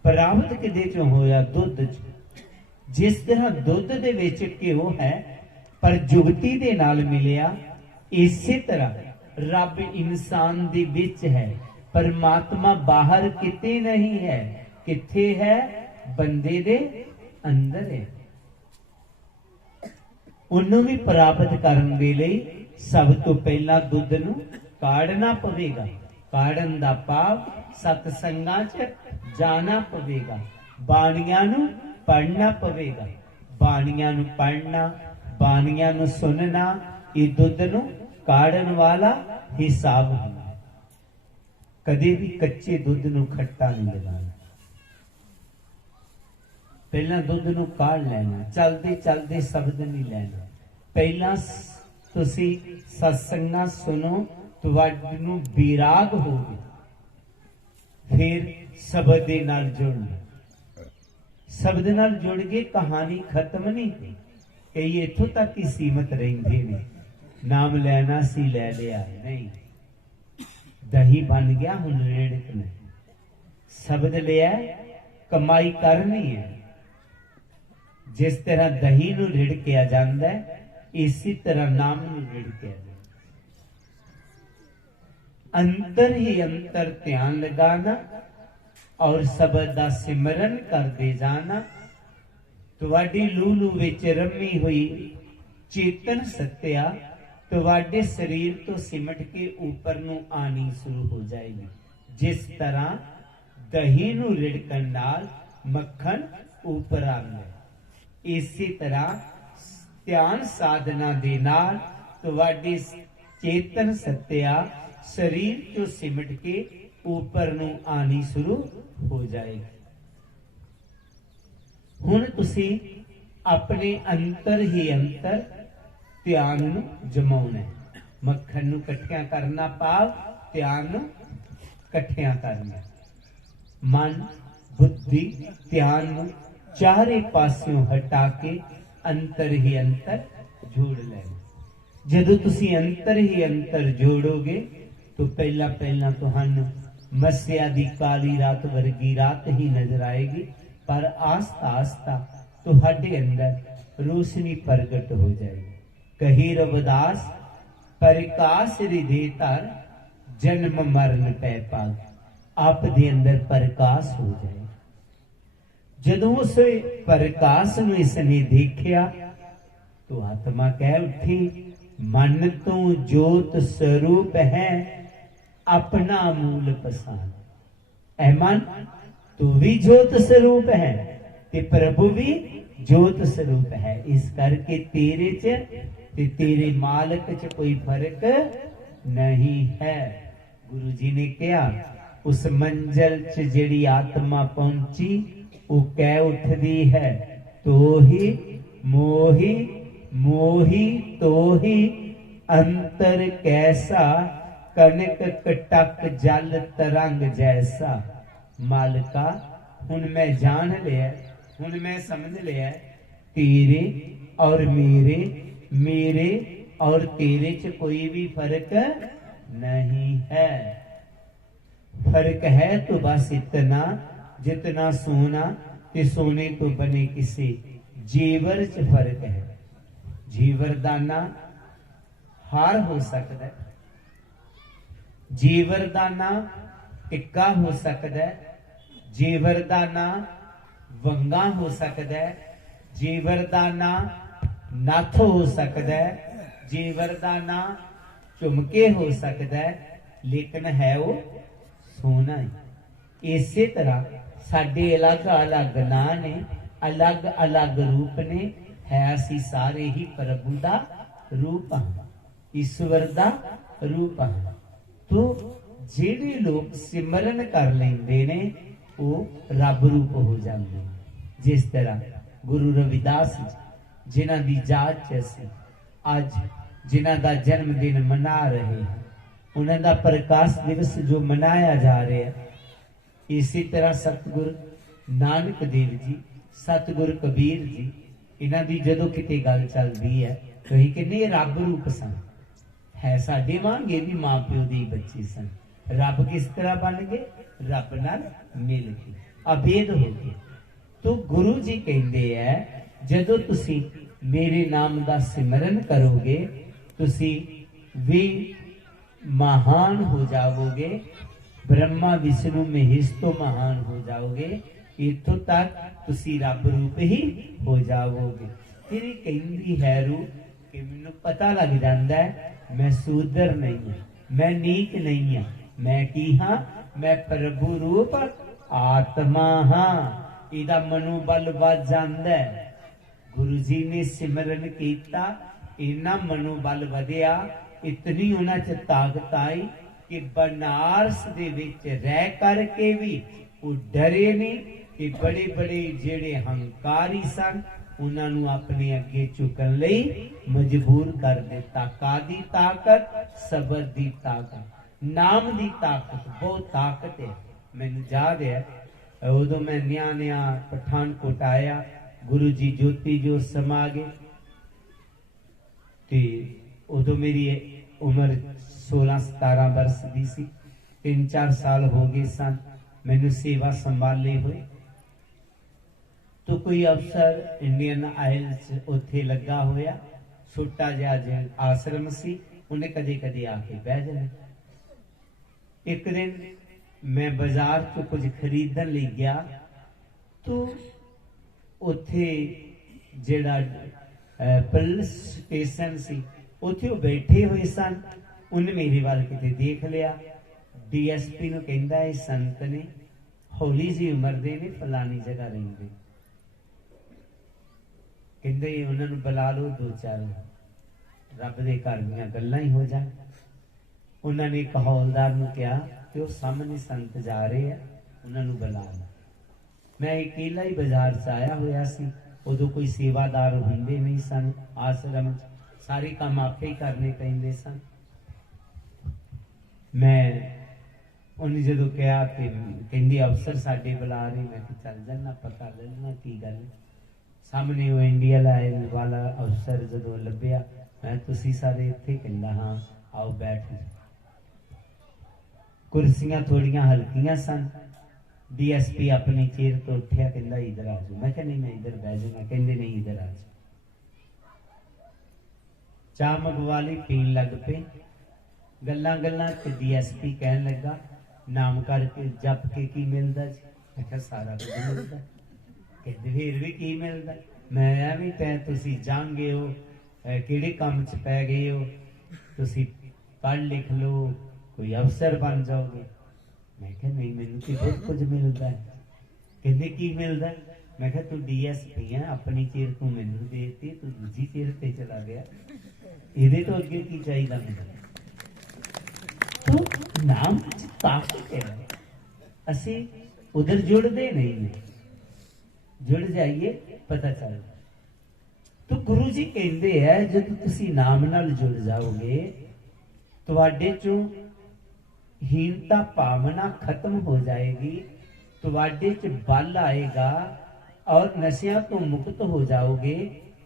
प्राप्त किदे चों होया? दुध च। जिस तरह दुध दे विच घ्यो है पर जुगती दे नाल मिलिया, इसे तरह रब इंसान दे विच है, परमात्मा बाहर किते नहीं है। किथे है? बंदे दे अंदर है। उन्हों भी प्राप्त करने दे लई सब तो पहला दुध नूं काढ़ना पवेगा। काढ़न दा भाव सतसंगां च जाना पवेगा, बाणियां नूं पढ़ना पवेगा। बाणियां नूं पढ़ना, बाणियां नूं सुनना, ये दुध नूं काढ़न वाला हिसाब है। कदे भी कच्चे दुध नूं खट्टा नहीं लगाना। पहला दुध नूं काढ़ लेना, चलते चलते शब्द नहीं लेना। पहला तुसी सत्संगां सुनो, तुहानूं विराग होवे, फिर शब्द दे नाल जुड़ना। शब्द नाल जुड़ के कहानी खत्म नहीं हुई। कई इत्थों तक ही सीमित रहिंदे ने, नाम लेना सी ले लिया, नहीं। दही बन गया, हुण रेड़कना। शब्द लिया, कमाई करनी है। जिस तरह दही नूं रिड़किया जांदा है, इसी तरह नाम नूं रिड़किया जांदा। अंतर ही अंतर ध्यान लगाना और शब्द दा सिमरन करते जाना। तुहाडी लूलू विच रमी हुई चेतन सत्या तुहाडे शरीर तो सिमट के ऊपर नूं आनी शुरू हो जाएगी। जिस तरह दही नूं रिड़कण नाल मक्खन ऊपर आंदा है, इसी तरह ध्यान साधना दे नाल तुहाडी चेतन सत्या शरीर तो सिमट के ऊपर नूं आनी शुरू हो जाएगी। हुण तुसी अपने अंतर ही अंतर ध्यान नूं जमाउणा है। मक्खन नूं इकट्ठियां करना भाव ध्यान नूं इकट्ठियां करना। मन बुद्धि ध्यान नूं चारे पासियों हटा के अंतर ही अंतर जोड़ लेना। जदों तुसी अंतर ही अंतर जोड़ोगे तो पहला पहला तुहानूं मस्या दी काली रात वर्गी रात ही नजर आएगी, पर आस्ता आस्ता तुहाडे अंदर रोशनी प्रगट हो जाएगी। कही रविदास प्रकाश रिधे तर जन्म मरण पै पाग। आप दे अंदर प्रकाश हो जाए। जदों उस प्रकाश नूं इसने देखिया तो आत्मा कह उठी, मन तो जोत स्वरूप है अपना मूल पसान। ऐ मन तू भी जोत स्वरूप है ते प्रभु भी जोत स्वरूप है। इस करके तेरे च ते तेरे मालक च कोई फर्क नहीं है। गुरु जी ने कहा उस मंजिल च जेड़ी आत्मा पहुंची वो कह उठदी है तो ही मोही मोही तो ही अंतर कैसा कनक कटक जल तरंग जैसा। मालिका हुन मैं जान लिया, हुन मैं समझ लिया तेरे और मेरे, मेरे और तेरे च कोई भी फर्क नहीं है। फर्क है तो बस इतना जितना सोना ते सोने तो बने किसी जेवर च फर्क है। जीवरदाना हार हो सकता है, जीवरदाना टिक्का हो सकता है, जीवरदाना वंगा हो सकता है, जीवरदाना नथ हो सकता है, जीवरदाना झुमके हो सकता है, लेकिन है वो सोना ही। इसी तरह साडे अलग अलग नां ने, अलग अलग रूप ने, है असी सारे ही प्रभु दा रूप हाँ, ईश्वर दा रूप हाँ। तो जेड़े लोग सिमरन कर लेंदे ने वो रब रूप हो जाते हैं। जिस तरह गुरु रविदास जी जिन्हां दी जात च असीं अज जिन्हां दा जन्मदिन मना रहे हैं, उन्हां दा प्रकाश दिवस जो मनाया जा रहा है, इसी तरह सतगुरु नानक देव जी, सतगुरु कबीर जी, इन्हां दी जदों किते गल चलदी है तो ही कहने रब रूप सन। है साडे वांग ये भी मां प्यो दी बच्चे सन। रब किस तरह बन गए? रब नाल मिल के अभेद हो गए। तो गुरु जी कहते हैं जदों तुसी मेरे नाम दा सिमरन करोगे तुसी भी महान हो जाओगे, ब्रह्मा विष्णु महेश तो महान हो जाओगे, इथों तक तुसी रब रूप ही हो जाओगे। फिर कहती है रूह कि मैनू पता लग जाता है मैं सूदर नहीं हूं, मैं नीच नहीं हूं, मैं की हाँ, मैं प्रभु रूप आत्मा हाँ। इहदा मनोबल वध जांदा है। गुरु जी ने सिमरन कीता, इन्ना मनोबल वधिया, इतनी उन्हां च ताकत आई कि बनारस दे विच रह करके भी वो डरे नहीं कि बड़े बड़े जेड़े हंकारी सन उन्हां नूं अपने अगे झुकण लई मजबूर कर दिता। कादी ताकत? सबर दी ताकत, नाम दी ताकत, बहुत ताकत है। मैनूं याद है उदों मैं नया नया पठानकोट आया, गुरु जी ज्योति जो समा गए ते उदों मेरी उम्र 16-17 वर्ष दी सी। 3-4 साल हो गए सन मैनू सेवा संभाले हुए। तो कोई अफसर इंडियन आयल च उत्थे लगा होया, छोटा जिहा आश्रम सी, उन्हें कदे कदे आके बह जाना। एक दिन मैं बाजार तो कुछ खरीदन लई गया तो उत्थे जेड़ा पुलिस स्टेशन सी उत्थे वो बैठे हुए सन। उन्हें मेरे वाल किते देख लिया, डीएसपी नूं कहंदा है संत ने हौली जी उम्र दे ने फलानी जगह रहिंदे, कहंदे उन्हां नूं बुला लो, 2-4 रब दे घर दीयां गल्लां ही हो जाण। उन्होंने एक हौलदार नूं कहा कि वो सामने संत जा रहे हैं, उन्होंने बुला लो। मैं अकेला ही बाजार च आया हुआ सी, उदों कोई सेवादार होंदे नहीं सन, आश्रम सारे काम आपे ही करने पैंदे सन। मैं उन्हें जदों कहा कि कहंदी अफसर साडे बुला रहे, मैं कि चल जाना पता लेना की गल। सामने वो इंडिया वाला अफसर जदों लभ्या, मैं तुसी सारे इत्थे? कहंदा हाँ आओ बैठ जाओ। कुर्सियां थोड़ियां हल्कियां सन। डीएसपी अपनी चेयर तो उठिया, कहंदा इधर आ जाओ। मैं कहा नहीं मैं इधर बह जाऊंगा। कहंदे नहीं इधर आ जाओ। चाह मंगवा ली, पीन लग पे। गल्लां गल्लां ते डीएसपी कहन लगा नाम करके जप के की मिलदा जी? मैं कहा सारा कुछ मिलदा। कहंदे फिर भी की मिलदा? मैं भी तै तुसी जांगे हो, किहड़े काम च पै गए हो, तुसी पढ़ लिख लो, कोई अफसर बन जाओगे। मैं कहा नहीं मैनू तो बहुत कुछ मिलता है। कहते की मिलता? मैं कहा तू DSP है, अपनी चेर तू मैनू देती, तू दूजी चेर ते चला गया, ਇਹਦੇ ਤੋਂ ਅੱਗੇ ਕੀ ਚਾਹੀਦਾ ਮੈਨੂੰ? तो नाम च ताकत है। ਅਸੀਂ ਉਧਰ ਜੁੜਦੇ ਨਹੀਂ ਨੇ, ਜੁੜ ਜਾਈਏ ਪਤਾ ਚੱਲਦਾ। तो गुरु जी कहते हैं जब तुसी नाम नाल जुड़ जाओगे तुहाडे चों हीनता भावना खत्म हो जाएगी, तुहाडे च बल आएगा और नशियां तो मुक्त हो जाओगे,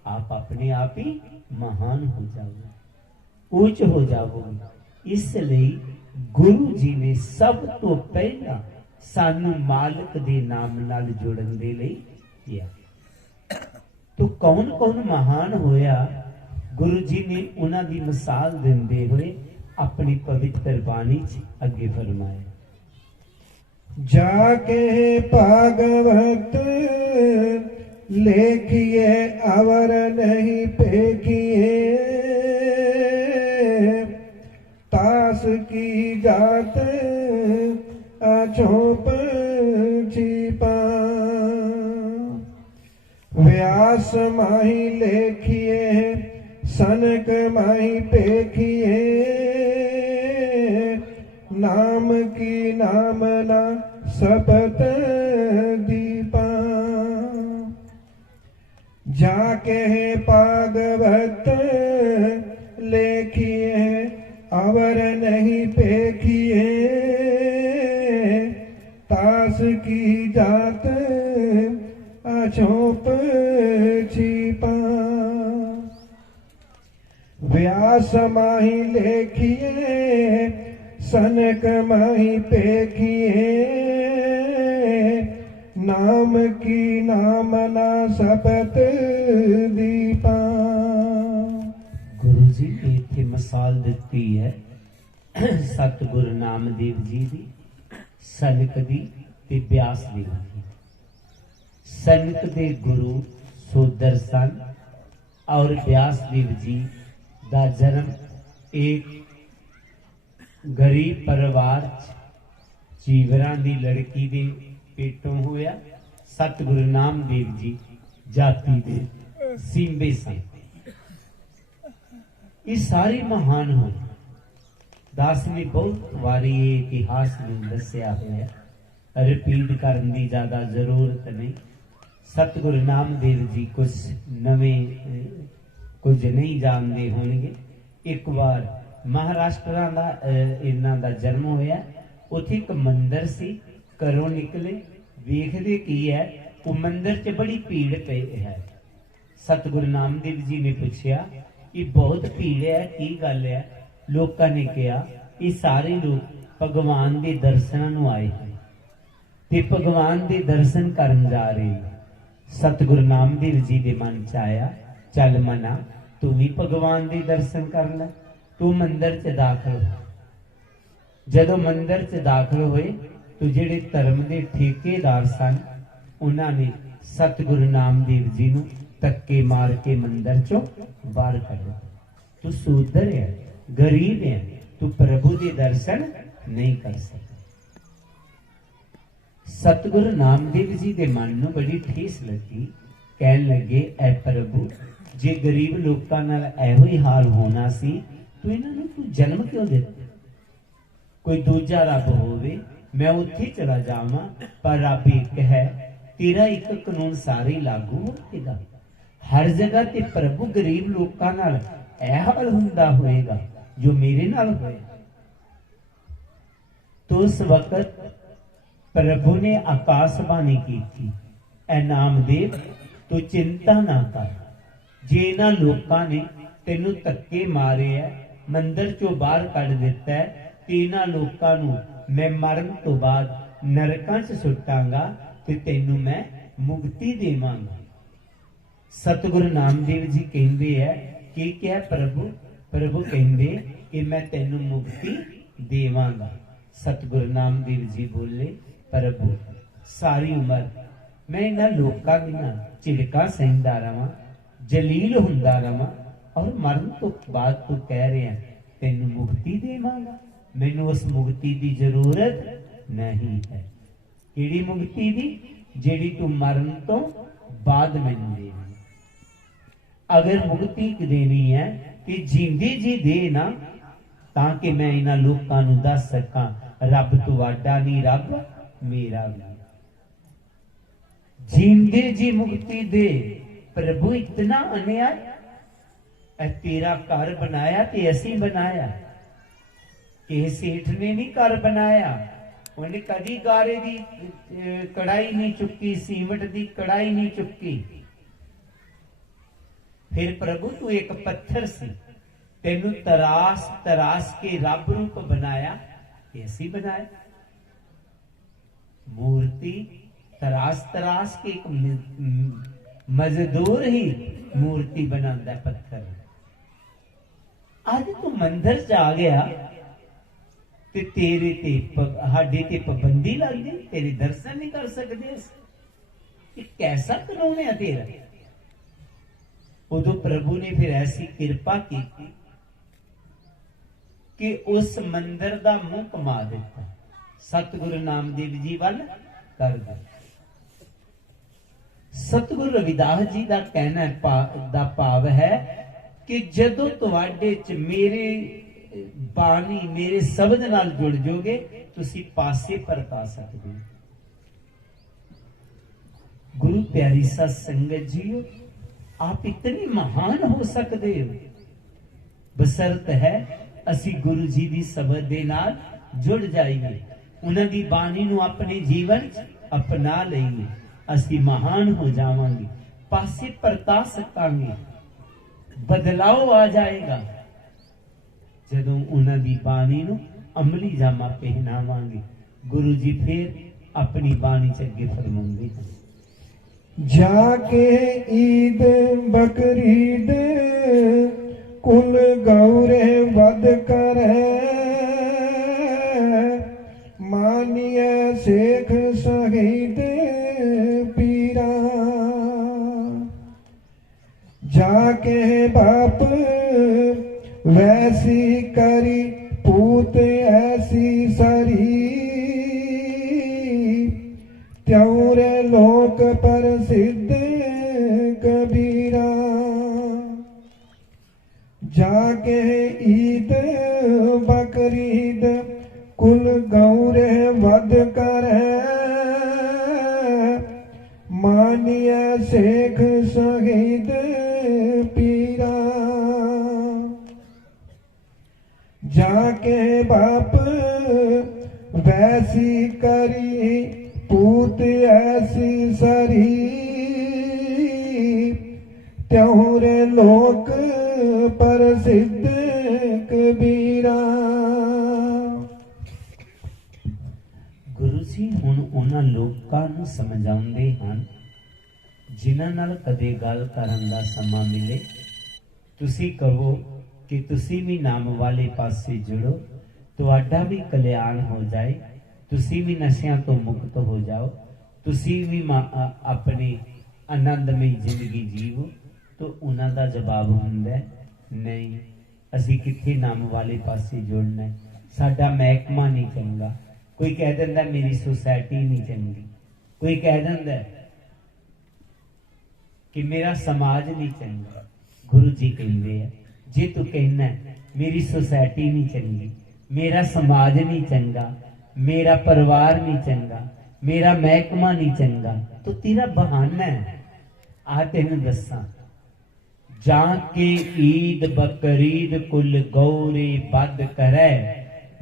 आप अपने आप ही महान हो जाओगे, ऊंच हो जाओगे। इसलिए गुरु जी ने सब तो पहला सानू मालिक दे नाम नाल जुड़न दे लई किया। तो कौन कौन महान होया, गुरु जी ने उन्हां दी मिसाल दिंदे हुए अपनी पवित्र बाणी च अगे फरमाया। जाके भागवत लेखिए अवर नहीं पेखिए, तास की जात अछोप छिपा, व्यास माही लेखिए सनक माही पेखिए, नाम की नाम ना सपत दीपा। जाके भागवत लेखिए अवर नहीं पेखिए, तास की जात अछोप छिपा, व्यास माही लेखिए सनक माही पेखिए, नाम की नाम ना सपत दीपा। गुरु जी ने इत्थे मिसाल दिती है सतगुरु नामदेव जी दी, सनक दी ते व्यास देव जी। सनक दे गुरु सोदर सन और व्यास देव जी दा जन्म एक गरीब परिवार चीवरां दी लड़की दे पेटों होया। सतगुरु नामदेव जी जाति दे सींबे सन। ये सारे महान हो। दास ने बहुत वारी ये इतिहास में दस्या होया, रिपीट करने की ज्यादा जरूरत नहीं। सतगुरु नामदेव जी कुछ नवे कुछ नहीं जानते होंगे। एक बार महाराष्ट्र का इन्हां दा जन्म होया, उत्थे एक मंदिर सी, घरों निकले वेखदे की है वो मंदिर च बड़ी भीड़ पे है। सतगुरु नामदेव जी ने पूछया कि बहुत भीड़ है, की गल है? लोकां ने कहा ये सारे लोग भगवान के दर्शनां नूं आए हैं ते भगवान के दर्शन करन जा रहे हैं। सतगुरु नामदेव जी के मन च आया, चल मना तू भी भगवान के दर्शन कर ले, तू मंदिर च दाखिल हो। जदों मंदिर च दाखिल होए तो जिहड़े धर्म के ठेकेदार सन उन्होंने सतगुरु नामदेव जी नूं धक्के मार के मंदिर चों बाहर कढ दिता। तू सूदर है, गरीब है, तू प्रभु के दर्शन नहीं कर सकता। सतगुरु नामदेव जी के मन में बड़ी ठेस लगी। कहन लगे, ऐ प्रभु जे गरीब लोगों नाल एहो ही हाल होना सी तो इन्हां नूं तू जन्म क्यों दिता? कोई दूजा रब होवे मैं उत्थे चला जावां, पर रब एक है, तेरा एक कानून सारे लागू होएगा। हर जगह ते प्रभु गरीब लोगों नाल ऐ हाल हुंदा होएगा जो मेरे नाल होया। तो उस वक्त प्रभु ने आकाशवाणी की थी, ऐ नामदेव तू चिंता ना कर, जे इन्हां लोकां ने तेनू धक्के मारे है, मंदिर चों बाहर कढ दिता है, ते इन्हां लोकां नूं मैं मरण तो बाद नरकां च सुट्टांगा ते तेनू मैं मुक्ति देवांगा। सतगुरु नामदेव जी कहंदे है कि क्या प्रभु? प्रभु कहंदे कि मैं तेनू मुक्ति देवांगा। सतगुरु नामदेव जी बोले, प्रभु सारी उम्र मैं इन्हां लोकां दीयां झिड़कां सहंदा रहां, जलील हुंदा रहां, और मरण तो बाद तू कह रहा तेनू मुक्ति देवांगा। मैनू उस मुक्ति की जरूरत नहीं है। किहड़ी मुक्ति दी? ਜਿਹੜੀ ਤੂੰ ਮਰਨ ਤੋਂ ਬਾਅਦ ਮੈਨੂੰ ਦੇਣੀ। ਅਗਰ ਮੁਕਤੀ ਦੇਣੀ ਹੈ ਤੇ ਜਿੰਦੀ ਜੀ ਦੇ ਨਾ, ਤਾਂ ਕਿ ਮੈਂ ਇਹਨਾਂ ਲੋਕਾਂ ਨੂੰ ਦੱਸ ਸਕਾਂ ਰੱਬ ਤੁਹਾਡਾ ਨਹੀਂ, ਰੱਬ ਮੇਰਾ ਵੀ। जिंदे जी मुक्ति दे प्रभु, इतना अन्याय। तेरा घर बनाया ते असी बनाया, किसी सेठ ने नहीं घर बनाया। उन्हें कदी गारे दी कड़ाई नहीं चुकी, सीमट दी कड़ाई नहीं चुकी। फिर प्रभु तू एक पत्थर सी, तेनू तरास तरास के रब रूप बनाया, ते असी बनाया। मूर्ति तरास तरास के एक मजदूर ही मूर्ति बनांदा है पत्थर। आज तू मंदिर जा गया ते तेरे ते हाडे ते पाबंदी लग गई, तेरे दर्शन नहीं कर सकते। ये कैसा कानून है तेरा? उदो प्रभु ने फिर ऐसी कृपा की कि उस मंदिर का मुंह कमा दिता, सतगुरु नामदेव जी वाल कर दिता। सतगुरु रविदास जी का कहना दा भाव है कि जदों तुहाडे च मेरे बाणी मेरे शब्द नाल जुड़ जोगे, तुसी पासे परता सकते हो। गुरु प्यारी सत संगत जी, आप इतने महान हो सकते हो, बसरत है असी गुरु जी की शब्द दे नाल जुड़ जाइए, उन्हां दी बाणी नूं अपने जीवन च अपना लईए। असी महान हो जावांगे, पासे परता सकांगे, बदलाव आ जाएगा जदों उन्हां दी बाणी नूं अमली जामा पहनावांगे। गुरु जी फिर अपनी बाणी च अगे फरमाउंदे हैं, जाके ईद बकरीद कुल गौरे वध करे, मानिए शेख शहीद पीरा। जाके बाप वैसी करी पूत ऐसी सरी, त्योरे लोक प्रसिद्ध कबीरा। जाके ईद बकरीद कुल गौरे वध करे, मानिए शेख शहीद पीरा। जाके बाप वैसी करी पूत ऐसी सरी, त्योरे लोक प्रसिद्ध कबीरा। गुरु जी हुण उन्हां लोकां नूं समझाउंदे हन जिन्हां नाल कदे गल करन दा समां मिले। तुसी कहो कि तुसी भी नाम वाले पासे जुड़ो, तुहाडा भी कल्याण हो जाए, तुसी भी नशियां तो मुक्त हो जाओ, तुसी भी अपने आनंदमई जिंदगी जीवो। तो उन्हां दा जवाब हुंदा है, नहीं असी किथे नाम वाले पासे जुड़ना है, साडा महकमा नहीं चंगा। कोई कह दिंदा मेरी सोसाइटी नहीं चंगी, कोई कह दिंदा कि मेरा समाज नहीं चंगा। गुरु जी कहते हैं, जे तू कहना मेरी सोसाइटी नहीं चंगी, मेरा समाज नहीं चंगा, मेरा परिवार नहीं चंगा, मेरा महकमा नहीं चंगा, तो तेरा बहाना है। आ तेन दसा, जाके ईद बकरीद कुल गौरे बद करे,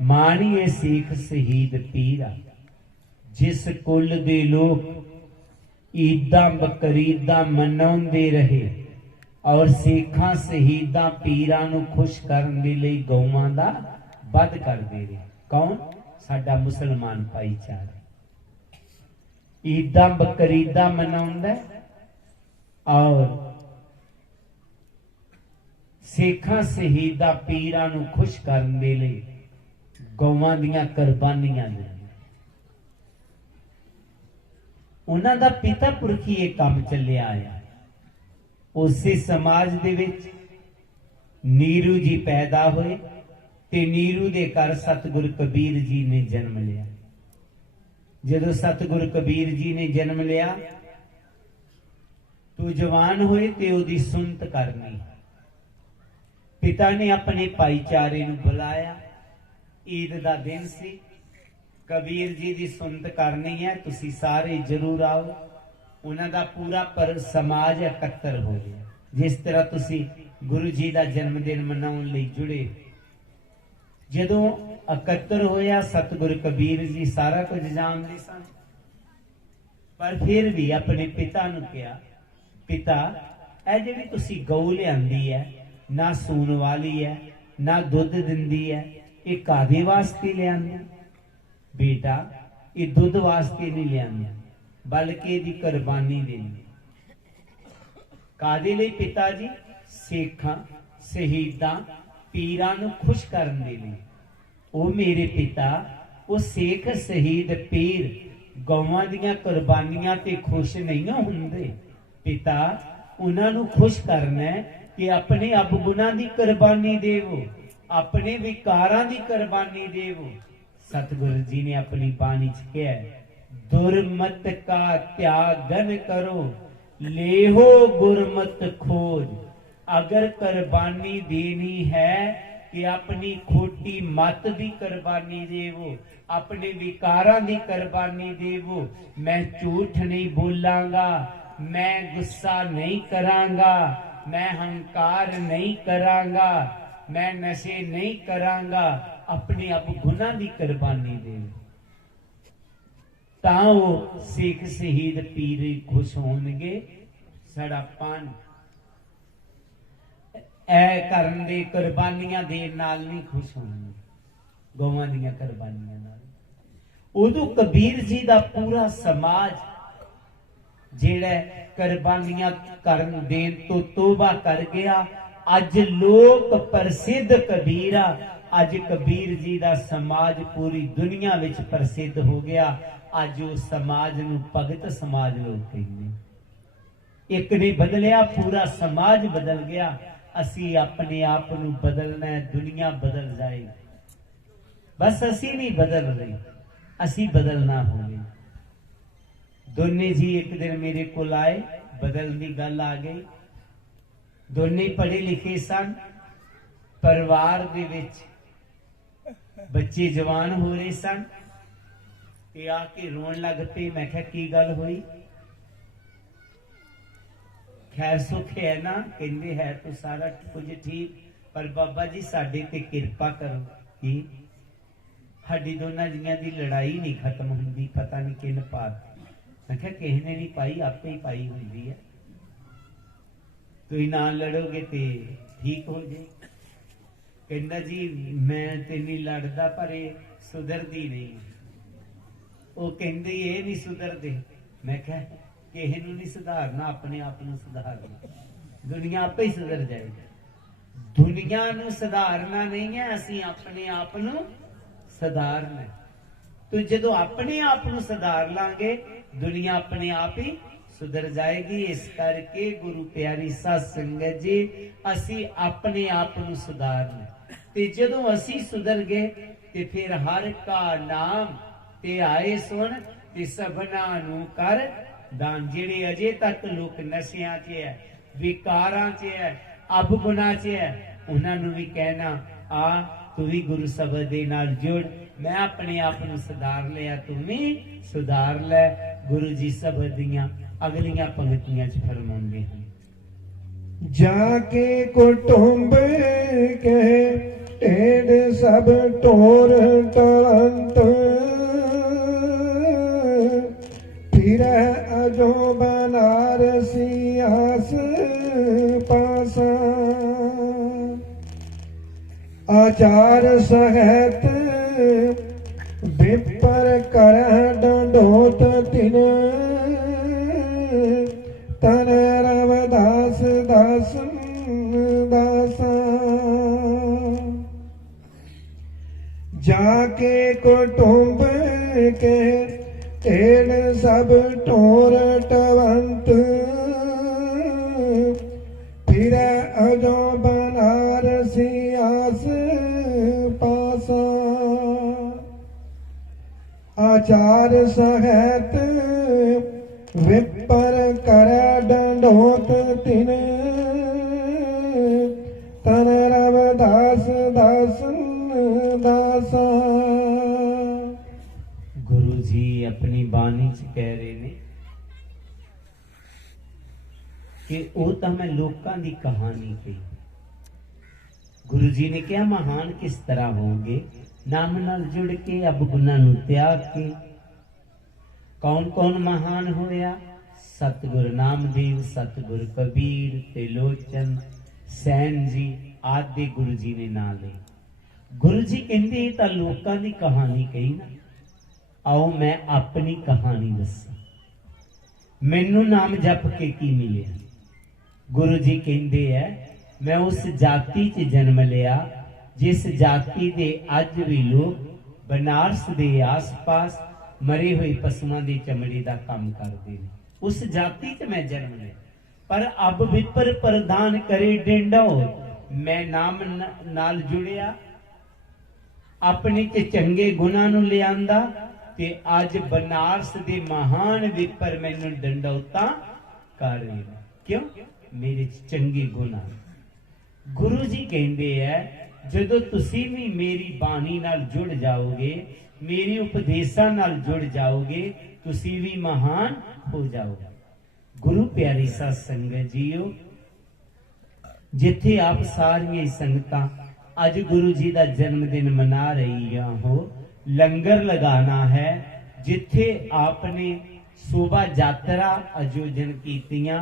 मानिए सिख शहीद पीरा। जिस कुल दे लोग ईदा बकरीदा मनाउंदे रहे और सिखां शहीदां पीरां नूं खुश करन दे लई गौवां दा वध करदे रहे। कौन? साडा मुसलमान भाईचारा ईदा बकरीदा मनाउंदा और सिखां शहीदां पीरां नूं खुश करन दे लई गौवां दीयां कुर्बानियां दिंदे। उन्हां दा पिता पुरखी ये काम चलिया आया। उसे समाज दे विच नीरू जी पैदा होए ते नीरू दे घर सतगुरु कबीर जी ने जन्म लिया। ਜਦੋਂ ਸਤਿਗੁਰੂ ਕਬੀਰ ਜੀ ਨੇ ਜਨਮ ਲਿਆ, ਤੂੰ ਜਵਾਨ ਹੋਏ ਤੇ ਉਹਦੀ ਸੁਣਤ ਕਰਨੀ। ਪਿਤਾ ਨੇ ਆਪਣੇ ਭਾਈਚਾਰੇ ਨੂੰ ਬੁਲਾਇਆ, ਈਦ ਦਾ ਦਿਨ ਸੀ, ਕਬੀਰ ਜੀ ਦੀ ਸੁਣਤ ਕਰਨੀ ਹੈ, ਤੁਸੀਂ ਸਾਰੇ ਜ਼ਰੂਰ ਆਓ। ਉਹਨਾਂ ਦਾ ਪੂਰਾ ਪਰ ਸਮਾਜ ਇਕੱਤਰ ਹੋ ਗਿਆ, ਜਿਸ ਤਰ੍ਹਾਂ ਤੁਸੀਂ ਗੁਰੂ ਜੀ ਦਾ ਜਨਮ ਦਿਨ ਮਨਾਉਣ ਲਈ ਜੁੜੇ। ਜਦੋਂ ਇਕੱਤਰ ਹੋਇਆ, ਸਤਿਗੁਰੂ ਕਬੀਰ ਜੀ ਸਾਰਾ ਕੁਝ ਜਾਣਦੇ ਸਨ, ਪਰ ਫਿਰ ਵੀ ਆਪਣੇ ਪਿਤਾ ਨੂੰ ਕਿਹਾ, ਪਿਤਾ ਇਹ ਜਿਹੜੀ ਤੁਸੀਂ ਗਊ ਲਿਆਂਦੀ ਹੈ, ਨਾ ਸੂਣ ਵਾਲੀ ਹੈ, ਨਾ ਦੁੱਧ ਦਿੰਦੀ ਹੈ, ਇਹ ਕਾਦੇ ਵਾਸਤੇ ਲਿਆਂਦੀ? ਬੇਟਾ ਇਹ ਦੁੱਧ ਵਾਸਤੇ ਨਹੀਂ ਲਿਆਂਦੀ, ਬਲਕਿ ਇਹਦੀ ਕੁਰਬਾਨੀ ਦੇਣੀ। ਕਾਦੇ ਲਈ ਪਿਤਾ ਜੀ? ਸੇਖਾਂ, ਸ਼ਹੀਦਾਂ, ਪੀਰਾਂ ਨੂੰ ਖੁਸ਼ ਕਰਨ ਦੇ ਲਈ। ਉਹ ਮੇਰੇ ਪਿਤਾ, ਉਹ ਸੇਖ, ਸ਼ਹੀਦ, ਪੀਰ ਗਊਆਂ ਦੀਆਂ ਕੁਰਬਾਨੀਆਂ ਤੇ ਖੁਸ਼ ਨਹੀਂ ਹੁੰਦੇ। ਪਿਤਾ ਉਹਨਾਂ ਨੂੰ ਖੁਸ਼ ਕਰਨਾ ਹੈ ਕਿ ਆਪਣੇ ਅਵਗੁਣਾਂ ਦੀ ਕੁਰਬਾਨੀ ਦੇਵੋ, ਆਪਣੇ ਵਿਕਾਰਾਂ ਦੀ ਕੁਰਬਾਨੀ ਦੇਵੋ। ਸਤਿਗੁਰੂ ਜੀ ਨੇ ਆਪਣੀ ਬਾਣੀ ਚ ਕਿਹਾ, ਦੁਰਮਤ ਕਾ ਤਿਆਗਨ ਕਰੋ, लेहो गुरमत खोज। अगर कुर्बानी देनी है कि अपनी खोटी मत दी कुर्बानी देवो, अपने विकारां दी कुर्बानी देवो। मैं झूठ नहीं बोलांगा, मैं गुस्सा नहीं करांगा, मैं हंकार नहीं करांगा, मैं नशे नहीं करांगा, अपने आप गुनाह दी कुर्बानी देवो। ਤਾਂ ਉਹ ਸਿੱਖ ਸ਼ਹੀਦ ਪੀਰ ਖੁਸ਼ ਹੋਣਗੇ। ਸਾਡਾ ਪੰਨ ਇਹ ਕਰਨ ਦੇ ਕੁਰਬਾਨੀਆਂ ਦੇਣ ਨਾਲ ਨਹੀਂ ਖੁਸ਼ ਹੋਣਗੇ, ਗਊਆਂ ਦੀਆਂ ਕੁਰਬਾਨੀਆਂ ਨਾਲ। ਉਦੋਂ ਕਬੀਰ ਜੀ ਦਾ ਪੂਰਾ ਸਮਾਜ ਜਿਹੜਾ ਕੁਰਬਾਨੀਆਂ ਕਰਨ ਦੇਣ ਤੋਂ ਤੋਬਾ ਕਰ ਗਿਆ। ਅੱਜ ਲੋਕ ਪ੍ਰਸਿੱਧ ਕਬੀਰ ਆ। ਅੱਜ ਕਬੀਰ ਜੀ ਦਾ ਸਮਾਜ ਪੂਰੀ ਦੁਨੀਆ ਵਿੱਚ ਪ੍ਰਸਿੱਧ ਹੋ ਗਿਆ। ਅੱਜ ਉਹ ਸਮਾਜ ਨੂੰ ਭਗਤ ਸਮਾਜ ਲੋਕ ਕਹਿੰਦੇ। ਇੱਕ ਨੇ ਬਦਲਿਆ, ਪੂਰਾ ਸਮਾਜ ਬਦਲ ਗਿਆ। ਅਸੀਂ ਆਪਣੇ ਆਪ ਨੂੰ ਬਦਲਣਾ ਹੈ, ਦੁਨੀਆ ਬਦਲ ਜਾਏਗੀ। ਬਸ ਅਸੀਂ ਨਹੀਂ ਬਦਲ ਰਹੇ, ਅਸੀਂ ਬਦਲਣਾ ਹੋਵੇ। ਦੋਨੇ ਜੀ ਇੱਕ ਦਿਨ ਮੇਰੇ ਕੋਲ ਆਏ, ਬਦਲਣ ਦੀ ਗੱਲ ਆ ਗਈ। ਦੋਨੇ ਪੜ੍ਹੇ ਲਿਖੇ ਸਨ। ਪਰਿਵਾਰ ਦੇ ਵਿੱਚ ਬੱਚੇ ਜਵਾਨ ਹੋ ਰਹੇ ਸਨ ਤੇ ਆ ਕੇ ਰੋਣ ਲੱਗ ਪਏ। ਮੈਂ ਕਿਹਾ ਕੀ ਗੱਲ ਹੋਈ? ਖੈਰ ਸੁਖ ਹੈ ਨਾ? ਕਹਿੰਦੇ ਹੈ ਤਾਂ ਸਾਰਾ ਕੁਝ ਠੀਕ, ਪਰ ਬਾਬਾ ਜੀ ਸਾਡੇ ਤੇ ਕਿਰਪਾ ਕਰੋ। ਕੀ? ਸਾਡੀ ਦੋਨਾਂ ਜੀਆਂ ਦੀ ਲੜਾਈ ਨਹੀਂ ਖਤਮ ਹੁੰਦੀ, ਪਤਾ ਨਹੀਂ ਕਿਹਨ ਪਾਤੀ। ਮੈਂ ਕਿਹਾ ਕਿਸੇ ਨੇ ਨਹੀਂ ਪਾਈ, ਆਪੇ ਹੀ ਪਾਈ ਹੁੰਦੀ ਹੈ। ਤੁਸੀਂ ਨਾਲ ਲੜੋਗੇ ਤੇ ਠੀਕ ਹੋ ਜੇ। ਕਹਿੰਦਾ ਜੀ ਮੈਂ ਤੇ ਨਹੀਂ ਲੜਦਾ, ਪਰ ਇਹ ਸੁਧਰਦੀ ਨਹੀਂ। ਉਹ ਕਹਿੰਦੇ ਇਹ ਨਹੀਂ ਸੁਧਰਦੇ। ਮੈਂ ਕਿਹਾ ਕਿਸੇ ਨੂੰ ਨਹੀਂ ਸੁਧਾਰਨਾ, ਆਪਣੇ ਆਪ ਨੂੰ ਸੁਧਾਰਨਾ। ਦੁਨੀਆ ਆਪੇ ਹੀ ਸੁਧਰ ਜਾਏਗੀ। ਦੁਨੀਆ ਨੂੰ ਸੁਧਾਰਨਾ ਨਹੀਂ ਹੈ, ਅਸੀਂ ਆਪਣੇ ਆਪ ਨੂੰ ਸੁਧਾਰਨਾ। ਤੇ ਜਦੋਂ ਆਪਣੇ ਆਪ ਨੂੰ ਸੁਧਾਰ ਲਾਂਗੇ, ਦੁਨੀਆ ਆਪਣੇ ਆਪ ਹੀ ਸੁਧਰ ਜਾਏਗੀ। ਇਸ ਕਰਕੇ ਗੁਰੂ ਪਿਆਰੀ ਸਾਧ ਸੰਗਤ ਜੀ, ਅਸੀਂ ਆਪਣੇ ਆਪ ਨੂੰ ਸੁਧਾਰਨਾ। ਤੇ ਜਦੋਂ ਅਸੀਂ ਸੁਧਰ ਗਏ ਤੇ ਫਿਰ ਹਰ ਕਾ ਨਾਮ ਤੇ ਆਏ ਸੁਣ ਤੇ ਸਭਨਾ ਨੂੰ ਕਰ ਦਾਨ। ਜਿਹੜੇ ਅਜੇ ਤੱਕ ਲੋਕ ਨਸ਼ਿਆਂ 'ਚ ਹੈ, ਵਿਕਾਰਾਂ 'ਚ ਹੈ, ਅਵਗੁਣਾਂ 'ਚ ਹੈ, ਉਹਨਾਂ ਨੂੰ ਵੀ ਕਹਿਣਾ ਆ ਤੂੰ ਵੀ ਗੁਰੂ ਸ਼ਬਦ ਦੇ ਨਾਲ ਜੁੜ। ਮੈਂ ਆਪਣੇ ਆਪ ਨੂੰ ਸੁਧਾਰ ਲਿਆ, ਤੂੰ ਵੀ ਸੁਧਾਰ ਲੈ। ਗੁਰੂ ਜੀ ਸ਼ਬਦ ਦੀਆਂ ਅਗਲੀਆਂ ਪੰਕਤੀਆਂ 'ਚ ਫਰਮਾਉਂਦੇ ਹਨ, ਜਾ ਕੇ ਕੁਟੁੰਬ ਕੇ ਢੇਡ ਸਭ ਟੋਰ ਟਵੰਤ, फिरे अजो बनारसी आस पासा, आचार सहित विपर कर डंडोत तिन, तन रवदास दास दासा। जाके कुटुंब के ਢੇਡ ਸਭ ਟੋਰ ਟਵੰਤ, ਫਿਰੇ ਅਜੋ ਬਨਾਰਸੀ ਆਸ ਪਾਸਾ, आचार सहित विपर कर दंडोत तिन तन रवदास दासन दासा। गुरु जी अपनी बाणी च कह रहे ने कि वो तो मैं लोकां दी कहानी कही। गुरु जी ने कहा महान किस तरह होंगे, नाम नाल जुड़ के अब गुनाह नूं त्याग के। कौन कौन महान होया? सतगुरु नामदेव, सतगुरु कबीर, त्रिलोचन, सैन जी आदि गुरु जी ने नाम ले। गुरु जी कहते ये तो लोकां दी कहानी कही ना, आओ मैं अपनी कहानी दसा। मैनू नाम जप के की मिले? गुरु जी कहते हैं मैं उस जाति च जन्म लिया जिस जाति दे अज भी लोग बनारस दे आस पास मरे हुए पशुओं की चमड़ी का काम करते हैं। उस जाति च मैं जन्म लिया, पर अब विपर प्रदान करे डेंडो, मैं नाम नाल जुड़िया, अपने च चंगे गुणां नूं लिआंदा ते अज बनारस दे महान विपर मैनूं डंडौता कर रहे हैं। क्यों? मेरे च चंगे गुण आ। गुरु जी कहते हैं जदों तुसी भी मेरी बाणी नाल जुड़ जाओगे, मेरी उपदेशां नाल जुड़ जाओगे, तुसी भी महान हो जाओगे। गुरु प्यारी सा संगत जीओ, जिथे आप सारियां संगतां अज गुरु जी का जन्मदिन मना रही हो, लंगर लगाना है, जिथे आपने शोभा यात्रा आयोजन कीतियां,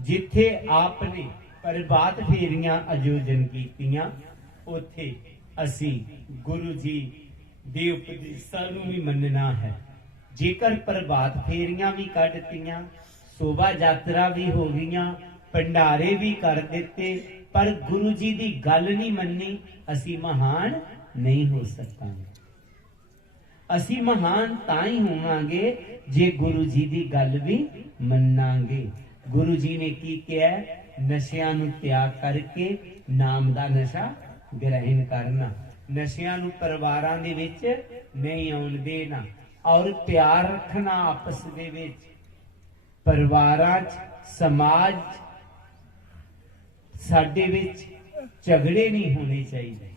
जिथे आपने प्रभात फेरियां आयोजन कीतियां, उथे असी गुरु जी दे उपदेशां नूं भी मनना है। जेकर प्रभात फेरियां भी कढ़तियां, शोभा यात्रा भी हो गईयां, भंडारे भी कर दिते, पर गुरु जी की गल नहीं मन्नी, असी महान नहीं हो सकांगे। असी महान ताई होवांगे जे गुरु जी की गल भी मन्नांगे। गुरु जी ने की किया? नशियां नूं त्याग करके नाम दा नशा ग्रहण करना, नशियां नूं परिवारां दे विच नहीं आउण देना, और प्यार रखना आपस दे विच। परिवारां च समाज साडे विच झगड़े नहीं होने चाहिए।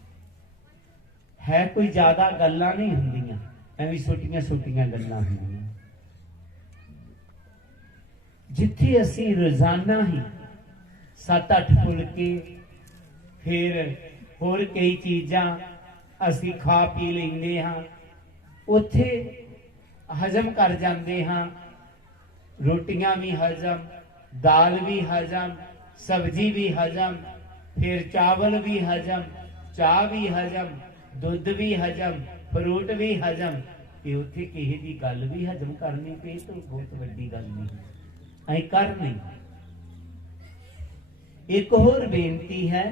है कोई ज्यादा गल्लां नहीं हुंदियां, एवं छोटियां छोटियां गल्लां हुंदियां। जिथे असी रोजाना ही 7-8 फुलके फिर होर कई चीजां असी खा पी लेंदे हां, उत्थे हजम कर जांदे हां। रोटियां भी हजम, दाल भी हजम, सब्जी भी हजम, फिर चावल भी हजम, चाह भी हजम, दुध भी हजम, फ्रूट भी हजम। ते उत्थे किसी दी गल भी हजम करनी पे तो बहुत वड्डी गल नहीं, असीं कर नहीं। एक होर बेनती है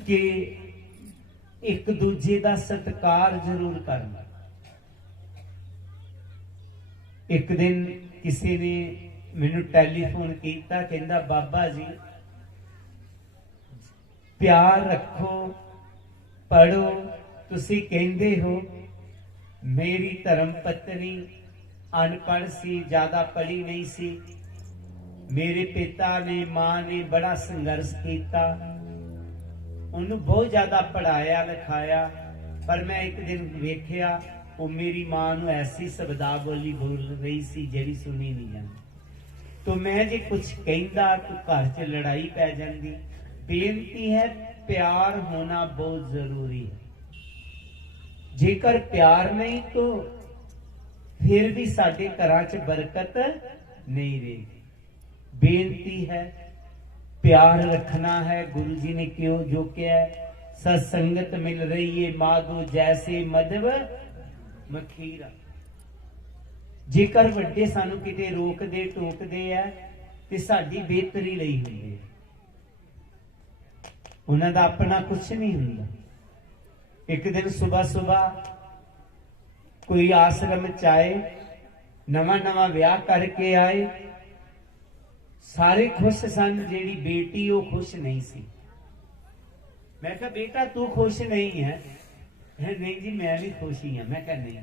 कि एक दूजे का सत्कार जरूर करना। एक दिन किसी ने मैनू टेलीफोन किया, कहंदा बाबा जी प्यार रखो, पढ़ो। तुसी कहंदे हो मेरी धर्म पत्नी अनपढ़ सी, ज्यादा पढ़ी नहीं सी, मेरे पिता ने मां ने बड़ा संघर्ष किया, उन्हें बहुत ज्यादा पढ़ाया लिखाया, पर मैं एक दिन वेख्या वो मेरी मां नूं ऐसी शब्दावली बोल रही सी जिहड़ी सुनी नहीं जाती। तो मैं जे कुछ कहंदा तो घर च लड़ाई पै जांदी। बेनती है प्यार होना बहुत जरूरी है। जेकर प्यार नहीं तो फिर भी साडे घरां च बरकत नहीं रहेगी। बेनती है प्यार रखना है। गुरु जी ने क्यों जो क्या है, सत्संगत मिल रही है माधो जैसे मधव मखीरा। जेकर वड्डे सानू किते रोकदे टोकदे है ते साडी बेहतरी लई हुंदी है, उन्हां दा अपना कुछ नहीं हुंदा। एक दिन सुबह सुबह कोई आश्रम च आए, नवा नवा ब्याह करके आए, सारे खुश सन, जेड़ी बेटी वो खुश नहीं सी। मैं कहा बेटा तू खुश नहीं है? नहीं जी मैं भी खुश ही हाँ। मैं कहा नहीं,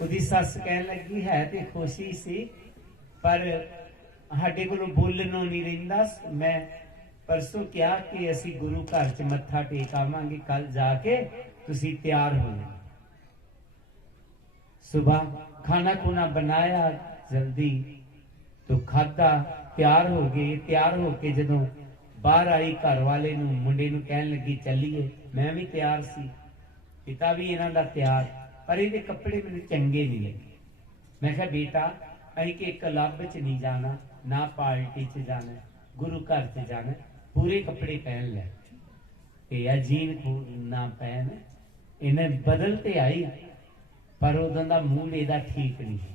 ਉਹਦੀ ਸੱਸ ਕਹਿਣ ਲੱਗੀ ਹੈ ਤੇ ਖੁਸ਼ੀ ਸੀ ਪਰ ਸਾਡੇ ਕੋਲੋਂ ਬੋਲਣੋਂ ਨਹੀਂ ਰਹਿੰਦਾ। ਮੈਂ ਪਰਸੋਂ ਕਿਹਾ ਕਿ ਅਸੀਂ ਗੁਰੂ ਘਰ 'ਚ ਮੱਥਾ ਟੇਕ ਆਵਾਂਗੇ, ਕੱਲ ਜਾ ਕੇ ਤੁਸੀਂ ਤਿਆਰ ਹੋ ਜਾਓ। ਸੁਬਾਹ ਖਾਣਾ ਖੂਨਾ ਬਣਾਇਆ ਜਲਦੀ तो खादा, तैयार हो गए। तैयार होके जदों बाहर आई घर वाले नूं मुंडे नूं कहन लगी चलीए। मैं भी तैयार सी, पिता भी इन्हां दा तैयार, पर इहदे कपड़े मैनूं चंगे नहीं लगे। मैं कहा बेटा असीं कि क्लब च नहीं जाना, ना पार्टी च जाना, गुरु घर च जाना, पूरे कपड़े पहन ले ते अजीन ना पहन। इन्हें बदल ते आई पर उदों दा मूड इहदा ठीक नहीं।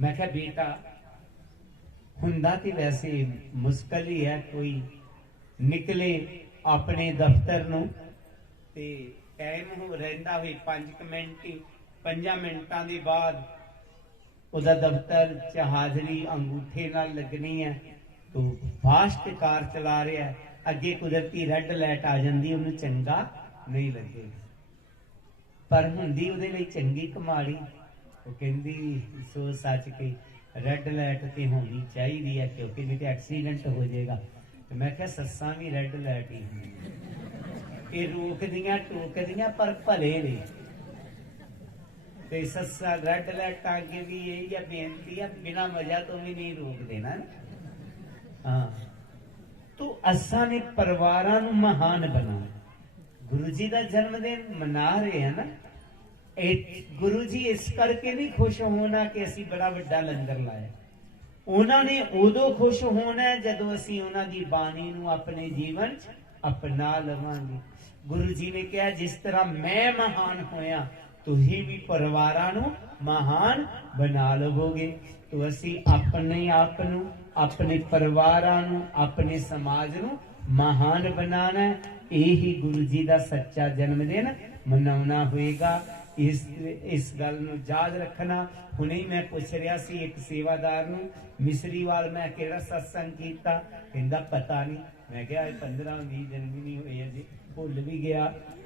मैं कहा बेटा हुंदा ते वैसे मुश्किल ही है, कोई निकले अपने दफ्तर नूं ते टाइम हो रहिंदा होए 5 मिनट 5 मिनटां दे बाद उहदा दफ्तर च हाजरी अंगूठे नाल लगनी है। तो फास्ट कार चला रहा है, अगे कुदरती रेड लाइट आ जाती, उन्हें चंगा नहीं लगे। पर हुंदी उहदे लई चंगी कमाड़ी। वो कहंदी सो सच के रेड लाइट तो होनी चाहिए है क्योंकि नहीं तो एक्सीडेंट हो जाएगा। तो मैं क्या सस्सां भी रेड लाइट ही ये रोकदियां टोकदियां पर भले ने। ते सस्सा रेड लाइट अगे भी यही है बेनती है, बिना वजह तो भी नहीं रोक देना। हाँ तो असा ने परिवारां नूं महान बनाना। गुरु जी का जन्मदिन मना रहे हैं ना, गुरु जी इस करके नहीं खुश होना कि असी बड़ा वड्डा लंगर लाया। उन्होंने उदों खुश होना है जदों असी उन्हां दी बाणी नूं अपने जीवन च अपना लवांगे। गुरु जी ने कहा जिस तरह मैं महान होया तुसीं भी परिवारां नूं महान बना लवोगे। तो असी अपने आप नूं, अपने परिवारां नूं, अपने समाज नूं महान बनाना है। यही गुरु जी का सच्चा जन्मदिन मनाउणा होएगा। इस गल नूं याद रखना। हुणे ही मैं पुछ रहा सी एक सेवादार नूं मिसरीवाल मैं किहड़ा सत्संग कीता, कहंदा पता नहीं। मैं कहा 15-20 दिन भी नहीं होए अजे, भुल भी गया।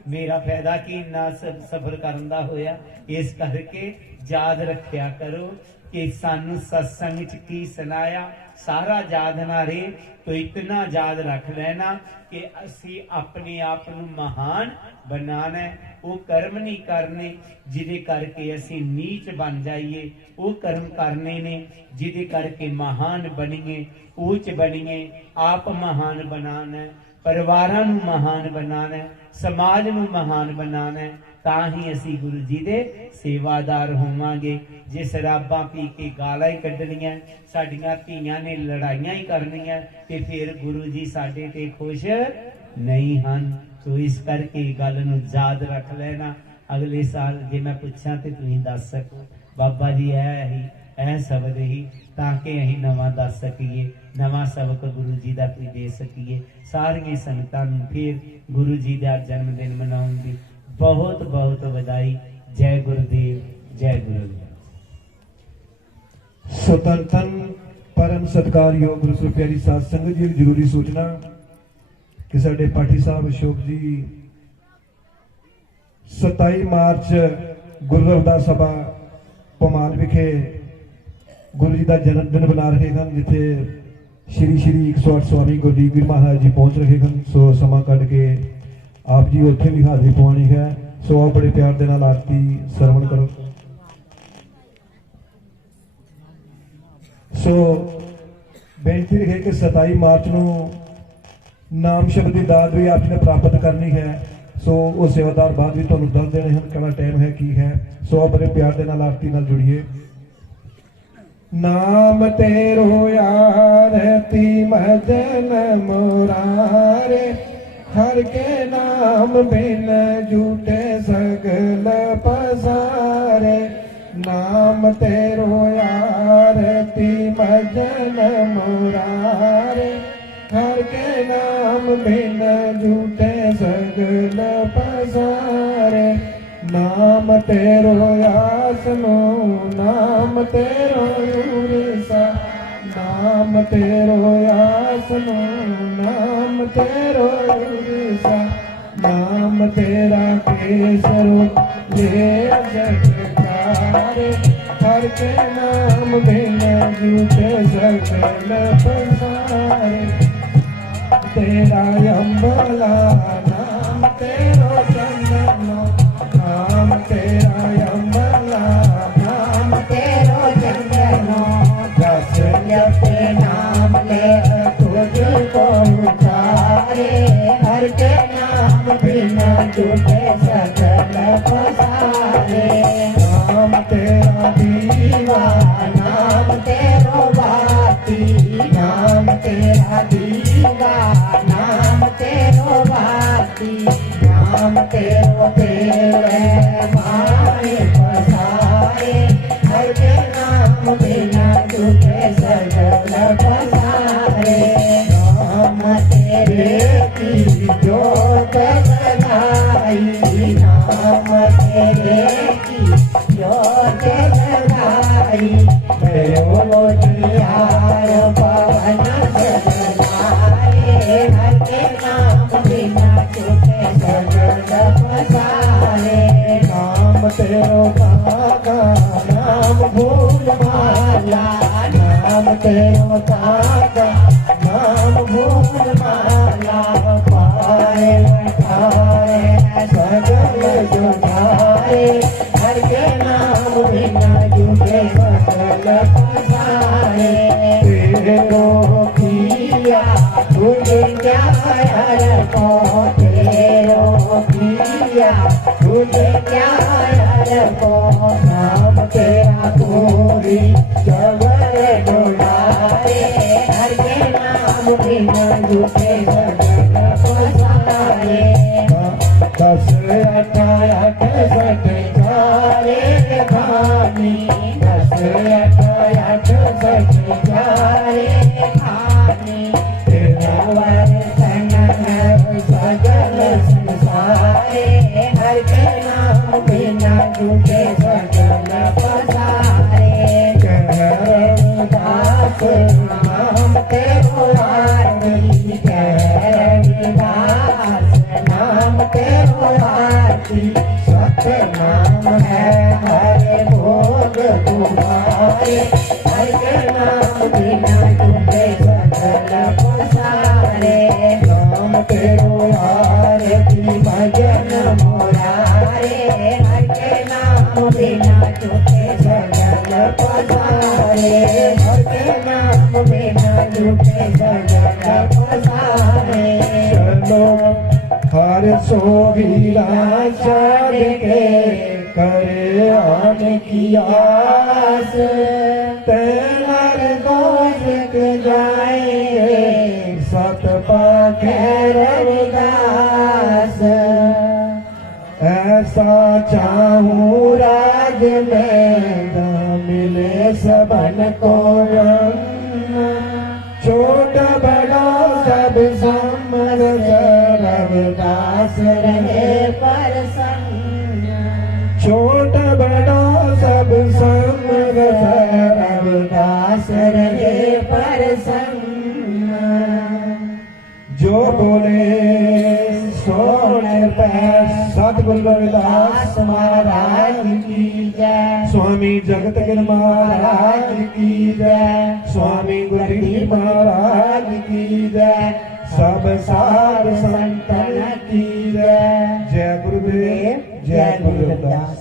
मेरा फायदा कि इन्ना सफर करन दा होया। इस करके याद रखिया करो कि सानू सत्संग च की सुनाया सारा याद ना रहे तो इतना याद रख लेना कि असी अपने आप नूं महान बनाना है। वो कर्म नहीं करने जिदे करके असी नीच बन जाइए, वो कर्म करने ने जिदे करके महान बनीए, ऊंच बनीए। आप महान बनाना है, परिवारां नूं महान बनाना है, समाज नूं महान बनाना है। तां ही असी गुरु जी दे सेवादार होवांगे। जे शराबां पी के गालां ही कड्ढणियां, साडियां धीआं ने लड़ाइयां ही करनियां ते फिर गुरु जी साडे ते खुश नहीं हन। तो इस करके गल नूं याद रख लेना। अगले साल जे मैं पुछां ते तुसीं दस सको बाबा जी ऐ शब्द ही, ताकि असीं नवां दस सकीए, नवां सबक गुरु जी दा कोई दे सकीए। सारियां संगतां नूं फिर गुरु जी दा जन्मदिन मनाउण दी बहुत बहुत बधाई। जय गुरुदेव, जय गुरुदेव। स्वतंत्र परम सत्कारयोग गुरु सरूप प्यारी साध संगत जी, जरूरी सूचना कि साडे पाठी साहब अशोक जी 27 मार्च गुरु रविदास सभा पमाल विखे गुरु जी का जन्मदिन बना रहे हैं, जिथे श्री श्री 108 स्वामी गुरदीप गिर महाराज जी पहुंच रहे हैं। सो समा कढ़ के आप जी उत्थे भी हाजरी पवानी है। सो आप बड़े प्यार दे नाल आरती सरवण करो। सो बेनती है कि 27 मार्च नूं नाम शब्द की दाद भी आपने प्राप्त करनी है। सो वो सेवादार बाद भी तुहानूं दस देने हैं किहड़ा टाइम है की है। सो आप बड़े प्यार दे नाल आरती नाल जुड़िए। नाम तेरो आरती मदन मुरारे, हर के नाम बिन झूठे सगल पसारे। नाम तेरो आरती मदन मुरारे, हर के नाम बिन झूठे सगल पसारे। नाम तेरो आसनो, नाम तेरो उड़ीसा, नाम तेरो आसनो, नाम तेरो उड़ीसा। नाम तेरा केसरो ये जग का पसारे हर के नाम बिना झूठे सकल पसारे तेरा अम्बला नाम तेरो चंदनो नाम तेरा अम्बला नाम तेरो चंदनो जस जपे नाम ले तुझको उतारे हर के नाम बिना झूठे सकल पसारे नाम तेरा दीवा नाम तेरो बाती नाम तेरा दीवा नाम तेरो बाती नाम तेरो तेरे मारे पसारे हर के नाम बिना झूठे सकल पसारे नाम तेरे की जोत जगाई नाम तेरे की जोत जगाई भयो जियार पवन जगाए हर के नाम बिना झूठे सकल पसारे नाम तेरो काका नाम भूल माला नाम तेरो काका नाम भूल माला पाए ठाए सगल जुटाए हर के नाम बिना झूठे सकल पसारे तेरो किया तुझे क्या हर को तेरो किया तुझे क्या हर को नाम तेरा पूरी जबर डोलाए हर के नाम बिना झूठे सकल पसारे दस अठ अठ सठ चारे खानी दस अठ अठ सठ चारे खानी तेरा वर्तन सगल संसारे हर के नाम बिना झूठे सकल पसारे दास नाम तेरो आरती दास नाम तेरो आरती सत्य नाम है हरे भोग तुम्हारे हर के नाम बिना झूठे सकल पसारे नाम तेरो आरती भजन मोरारे हर के नाम बिना झूठे सकल पसारे हर के नाम बिना झूठे सकल पसारे चलो हर सोगीला चढ़ के करे आन की आस तेहर गोशक जाएंगे सत पाखे रविदास ऐसा चाहूं राज में न मिले सबन को छोट बड़ा सब समर रविदास रहे प्रसन्न छोट बड़ा सब समर रविदास रहे प्रसन्न जो बोले सोने पैर सतगुरु रविदास महाराज की जय स्वामी जगत गिर महाराज की जय स्वामी गुरुदेव महाराज की जय सब साध संतन की जय जय गुरुदेव जय गुरु रविदास।